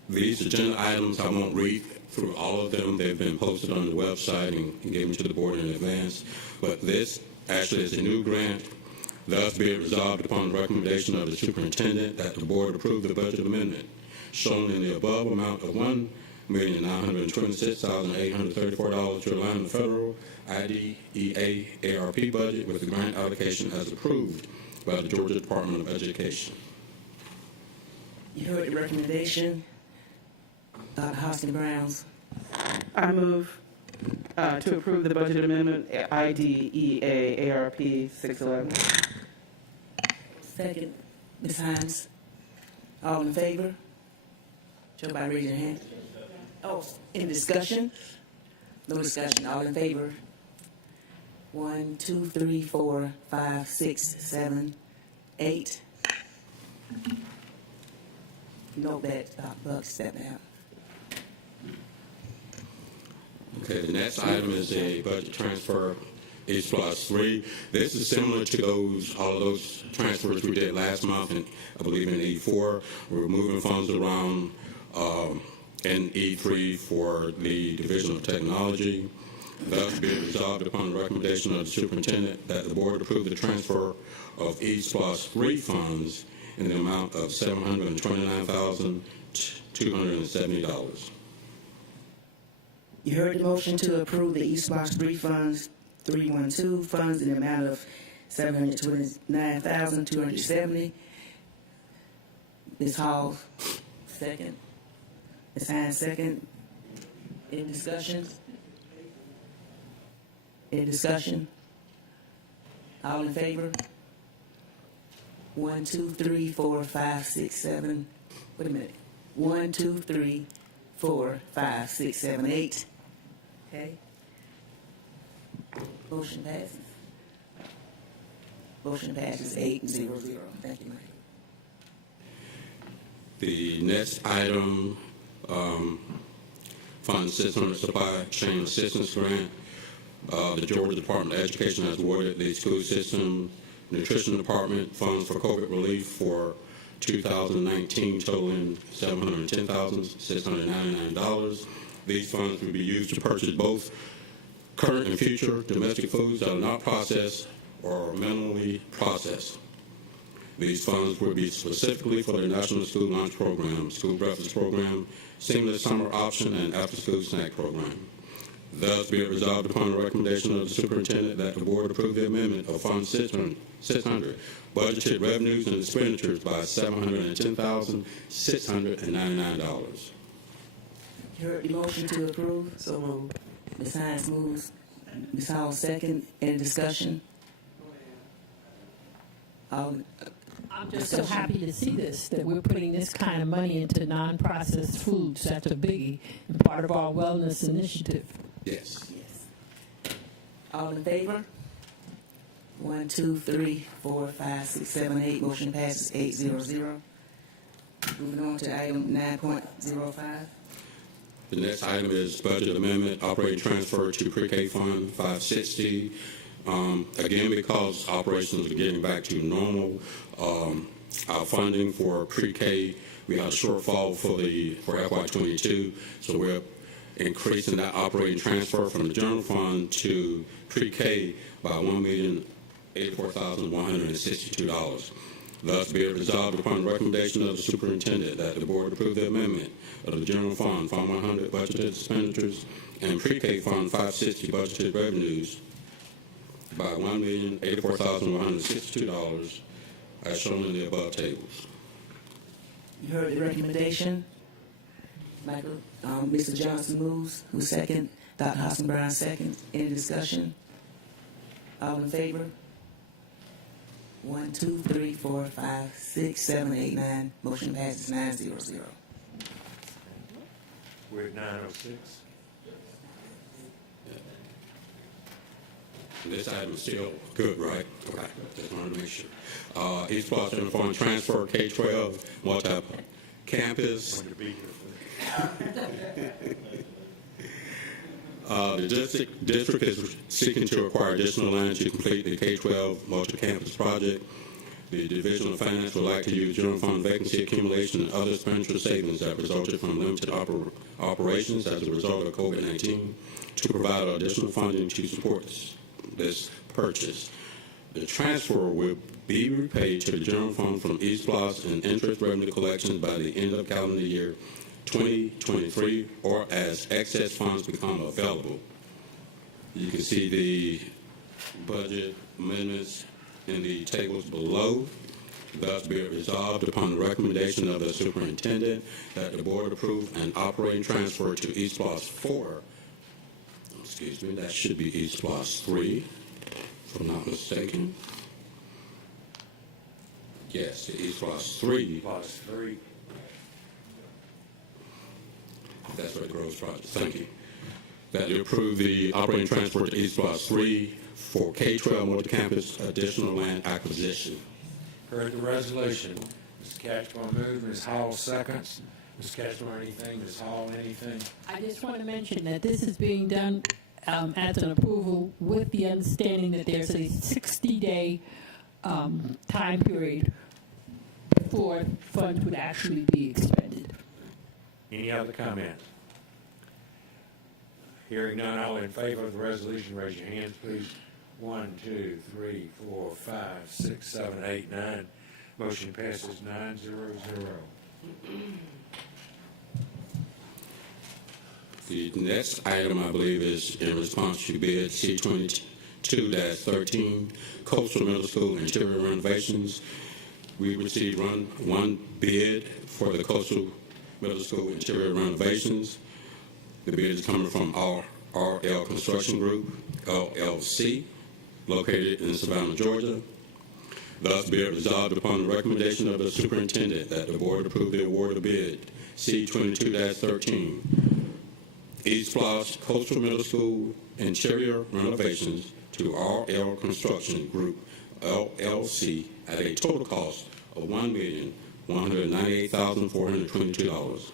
These agenda items, I won't read through all of them. They've been posted on the website and given to the board in advance. But this actually is a new grant. Thus be it resolved upon the recommendation of the superintendent that the board approve the budget amendment shown in the above amount of $1,926,834 to align the federal IDEA ARP budget with the grant allocation as approved by the Georgia Department of Education. You heard the recommendation. Dr. Hoskin Browns. I move to approve the budget amendment, IDEA ARP 611. Second, Ms. Hines. All in favor? Show by raising your hand. Oh, any discussion? No discussion. All in favor? 1, 2, 3, 4, 5, 6, 7, 8. Note that Dr. Buck stepped out. Okay, the next item is a budget transfer, H plus 3. This is similar to all of those transfers we did last month, and I believe in E4. We're moving funds around in E3 for the Division of Technology. Thus be it resolved upon the recommendation of the superintendent that the board approve the transfer of H plus 3 funds in the amount of $729,270. You heard the motion to approve the East Box 3 funds, 312 funds in the amount of $729,270. Ms. Hall, second. Ms. Hines, second. Any discussion? Any discussion? All in favor? 1, 2, 3, 4, 5, 6, 7. Wait a minute. 1, 2, 3, 4, 5, 6, 7, 8. Okay. Motion passes. Motion passes 8-0-0. Thank you, Mike. The next item, Fund 600 Supply Chain Assistance Grant. The Georgia Department of Education has awarded the School System Nutrition Department funds for COVID relief for 2019 totaling $710,699. These funds will be used to purchase both current and future domestic foods that are not processed or minimally processed. These funds will be specifically for the National School Lunch Program, School Breakfast Program, Seamless Summer Option, and After School Snack Program. Thus be it resolved upon the recommendation of the superintendent that the board approve the amendment of Fund 600, budgeted revenues and expenditures by $710,699. You heard the motion to approve. So moved. Ms. Hines moves. Ms. Hall, second. Any discussion? I'm just so happy to see this, that we're putting this kind of money into non-processed foods. That's a biggie and part of our wellness initiative. Yes. All in favor? 1, 2, 3, 4, 5, 6, 7, 8. Motion passes 8-0-0. Moving on to item 9.05. The next item is budget amendment, operating transfer to pre-K fund 560. Again, because operations are getting back to normal, our funding for pre-K, we had a shortfall for FY22, so we're increasing that operating transfer from the general fund to pre-K by $1,084,162. Thus be it resolved upon the recommendation of the superintendent that the board approve the amendment of the general fund, Fund 100 budgeted expenditures, and pre-K Fund 560 budgeted revenues by $1,084,162 as shown in the above tables. You heard the recommendation. Michael, Mr. Johnson moves. Who second? Dr. Hoskin Brown second. Any discussion? All in favor? 1, 2, 3, 4, 5, 6, 7, 8, 9. Motion passes 9-0-0. We're at 9:06. This item is still good, right? Okay, just wanted to make sure. East Plus General Fund transfer K-12 multi-campus. The district is seeking to acquire additional land to complete the K-12 multi-campus project. The Division of Finance would like to use general fund vacancy accumulation and other expenditure savings that resulted from limited operations as a result of COVID-19 to provide additional funding to support this purchase. The transfer will be repaid to the general fund from East Plus and interest revenue collections by the end of calendar year 2023 or as excess funds become available. You can see the budget amendments in the tables below. Thus be it resolved upon the recommendation of the superintendent that the board approve an operating transfer to East Plus 4. Excuse me, that should be East Plus 3, if I'm not mistaken. Yes, the East Plus 3. Plus 3. That's right, the Groves project. Thank you. That you approve the operating transfer to East Plus 3 for K-12 multi-campus additional land acquisition. Heard the resolution. Ms. Catchmore moved. Ms. Hall seconds. Ms. Catchmore, anything? Ms. Hall, anything? I just want to mention that this is being done as an approval with the understanding that there's a 60-day time period before funds would actually be expended. Any other comments? Hearing none, all in favor of the resolution, raise your hands, please. 1, 2, 3, 4, 5, 6, 7, 8, 9. Motion passes 9-0-0. The next item, I believe, is in response to bid C-22-13, Coastal Middle School interior renovations. We received one bid for the Coastal Middle School interior renovations. The bid is coming from RL Construction Group, LLC, located in Savannah, Georgia. Thus, be it resolved upon the recommendation of the superintendent that the board approve the award of bid C-22-13, East Plus Coastal Middle School interior renovations to RL Construction Group, LLC, at a total cost of $1,198,422.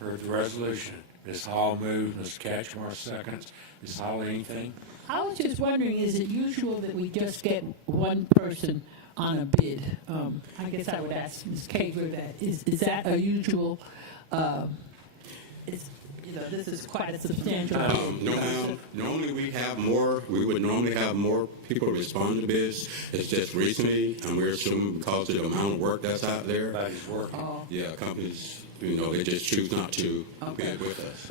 Heard the resolution. Ms. Hall moved. Ms. Catchmore seconds. Ms. Hall, anything? I was just wondering, is it usual that we just get one person on a bid? I guess I would ask Ms. Kager that. Is that a usual? This is quite a substantial. Normally we have more. We would normally have more people respond to bids. It's just recently, and we're assuming because of the amount of work that's out there. Everybody's working. Yeah, companies, they just choose not to bid with us.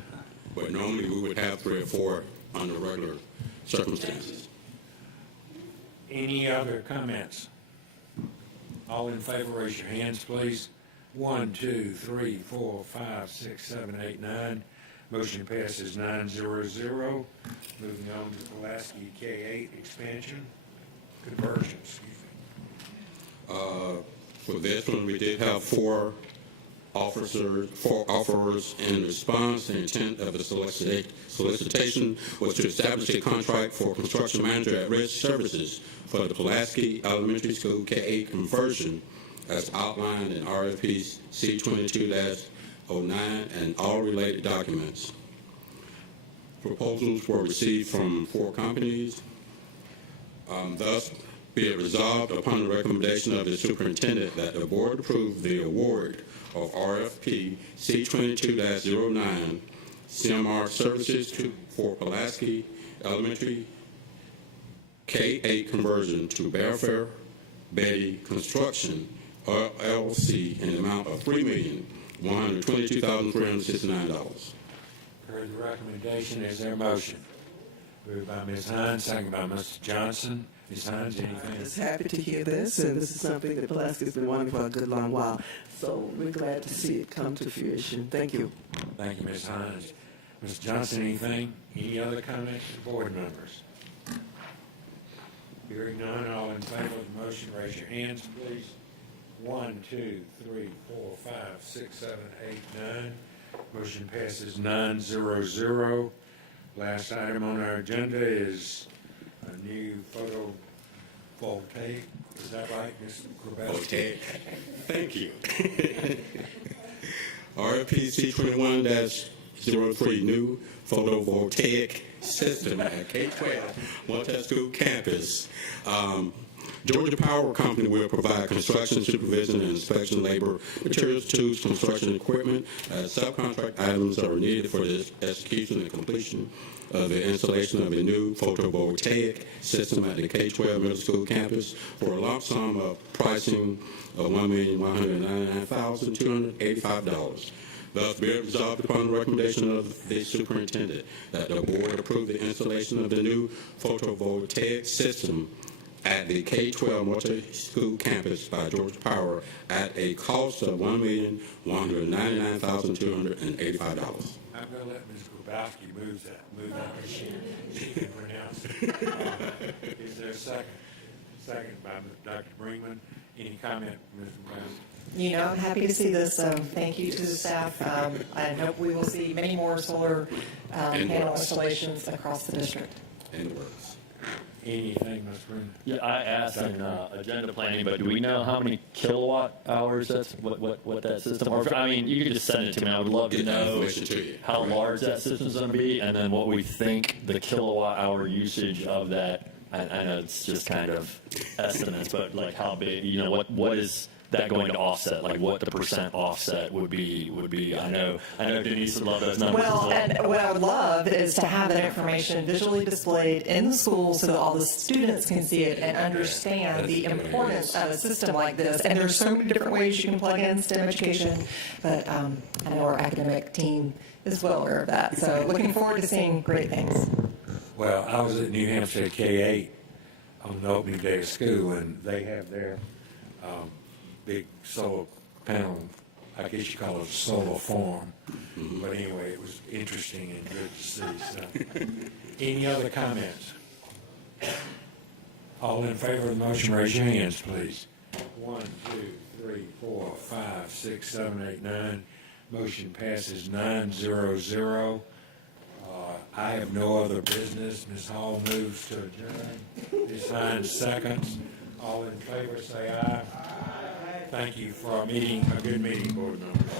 But normally we would have 3 or 4 under regular circumstances. Any other comments? All in favor, raise your hands, please. 1, 2, 3, 4, 5, 6, 7, 8, 9. Motion passes 9-0-0. Moving on to Pulaski K-8 expansion, conversion, excuse me. For this one, we did have 4 offerers in response. The intent of the solicitation was to establish a contract for construction manager at risk services for the Pulaski Elementary School K-8 conversion as outlined in RFP C-22-09 and all related documents. Proposals were received from 4 companies. Thus, be it resolved upon the recommendation of the superintendent that the board approve the award of RFP C-22-09 CMR services for Pulaski Elementary K-8 conversion to Bearfair Betty Construction, LLC, in the amount of $3,122,369. Heard the recommendation. Is there a motion? Moved by Ms. Hines, second by Mr. Johnson. Ms. Hines, I'm anything? just happy to hear this, and this is something that Pulaski's been wanting for a good long while. So we're glad to see it come to fruition. Thank you. Thank you, Ms. Hines. Mr. Johnson, anything? Any other comments from board members? Hearing none, all in favor of the motion, raise your hands, please. 1, 2, 3, 4, 5, 6, 7, 8, 9. Motion passes 9-0-0. Last item on our agenda is a new photovoltaic. Is that right, Mr. Grabowski? Thank you. RFPC 21-03, new photovoltaic system at K-12 Montesquieu campus. Georgia Power Company will provide construction supervision and inspection labor, materials, tools, construction equipment. Subcontract items are needed for the execution and completion of the installation of a new photovoltaic system at the K-12 middle school campus for a lump sum of pricing of $1,199,285. Thus, be it resolved upon the recommendation of the superintendent that the board approve the installation of the new photovoltaic system at the K-12 multi-school campus by Georgia Power at a cost of $1,199,285. I'm going to let Ms. Grabowski move that she can pronounce it. Is there a second? Second by Dr. Brinkman. Any comment, Ms. Grabowski? You know, I'm happy to see this. Thank you to the staff. I hope we will see many more solar panel installations across the district. And works. Anything, Ms. Brinkman? Yeah, I asked in agenda planning, but do we know how many kilowatt hours that's what that system? Or I mean, you could just send it to me. I would love to know how large that system's going to be, and then what we think the kilowatt hour usage of that. I know it's just kind of estimates, but like how big? You know, what is that going to offset? Like what the percent offset would be. I know Denise would love those numbers. Well, and what I would love is to have that information visually displayed in the school so that all the students can see it and understand the importance of a system like this. And there's so many different ways you can plug in STEM education, but I know our academic team is well aware of that. So looking forward to seeing great things. Well, I was at New Hampshire K-8 on the opening day of school, and they have their big solar panel, I guess you call it a solar farm. But anyway, it was interesting and good to see. So. Any other comments? All in favor of the motion, raise your hands, please. 1, 2, 3, 4, 5, 6, 7, 8, 9. Motion passes 9-0-0. I have no other business. Ms. Hall moves to adjourn. Ms. Hines seconds. All in favor say aye. Thank you for a good meeting, board members.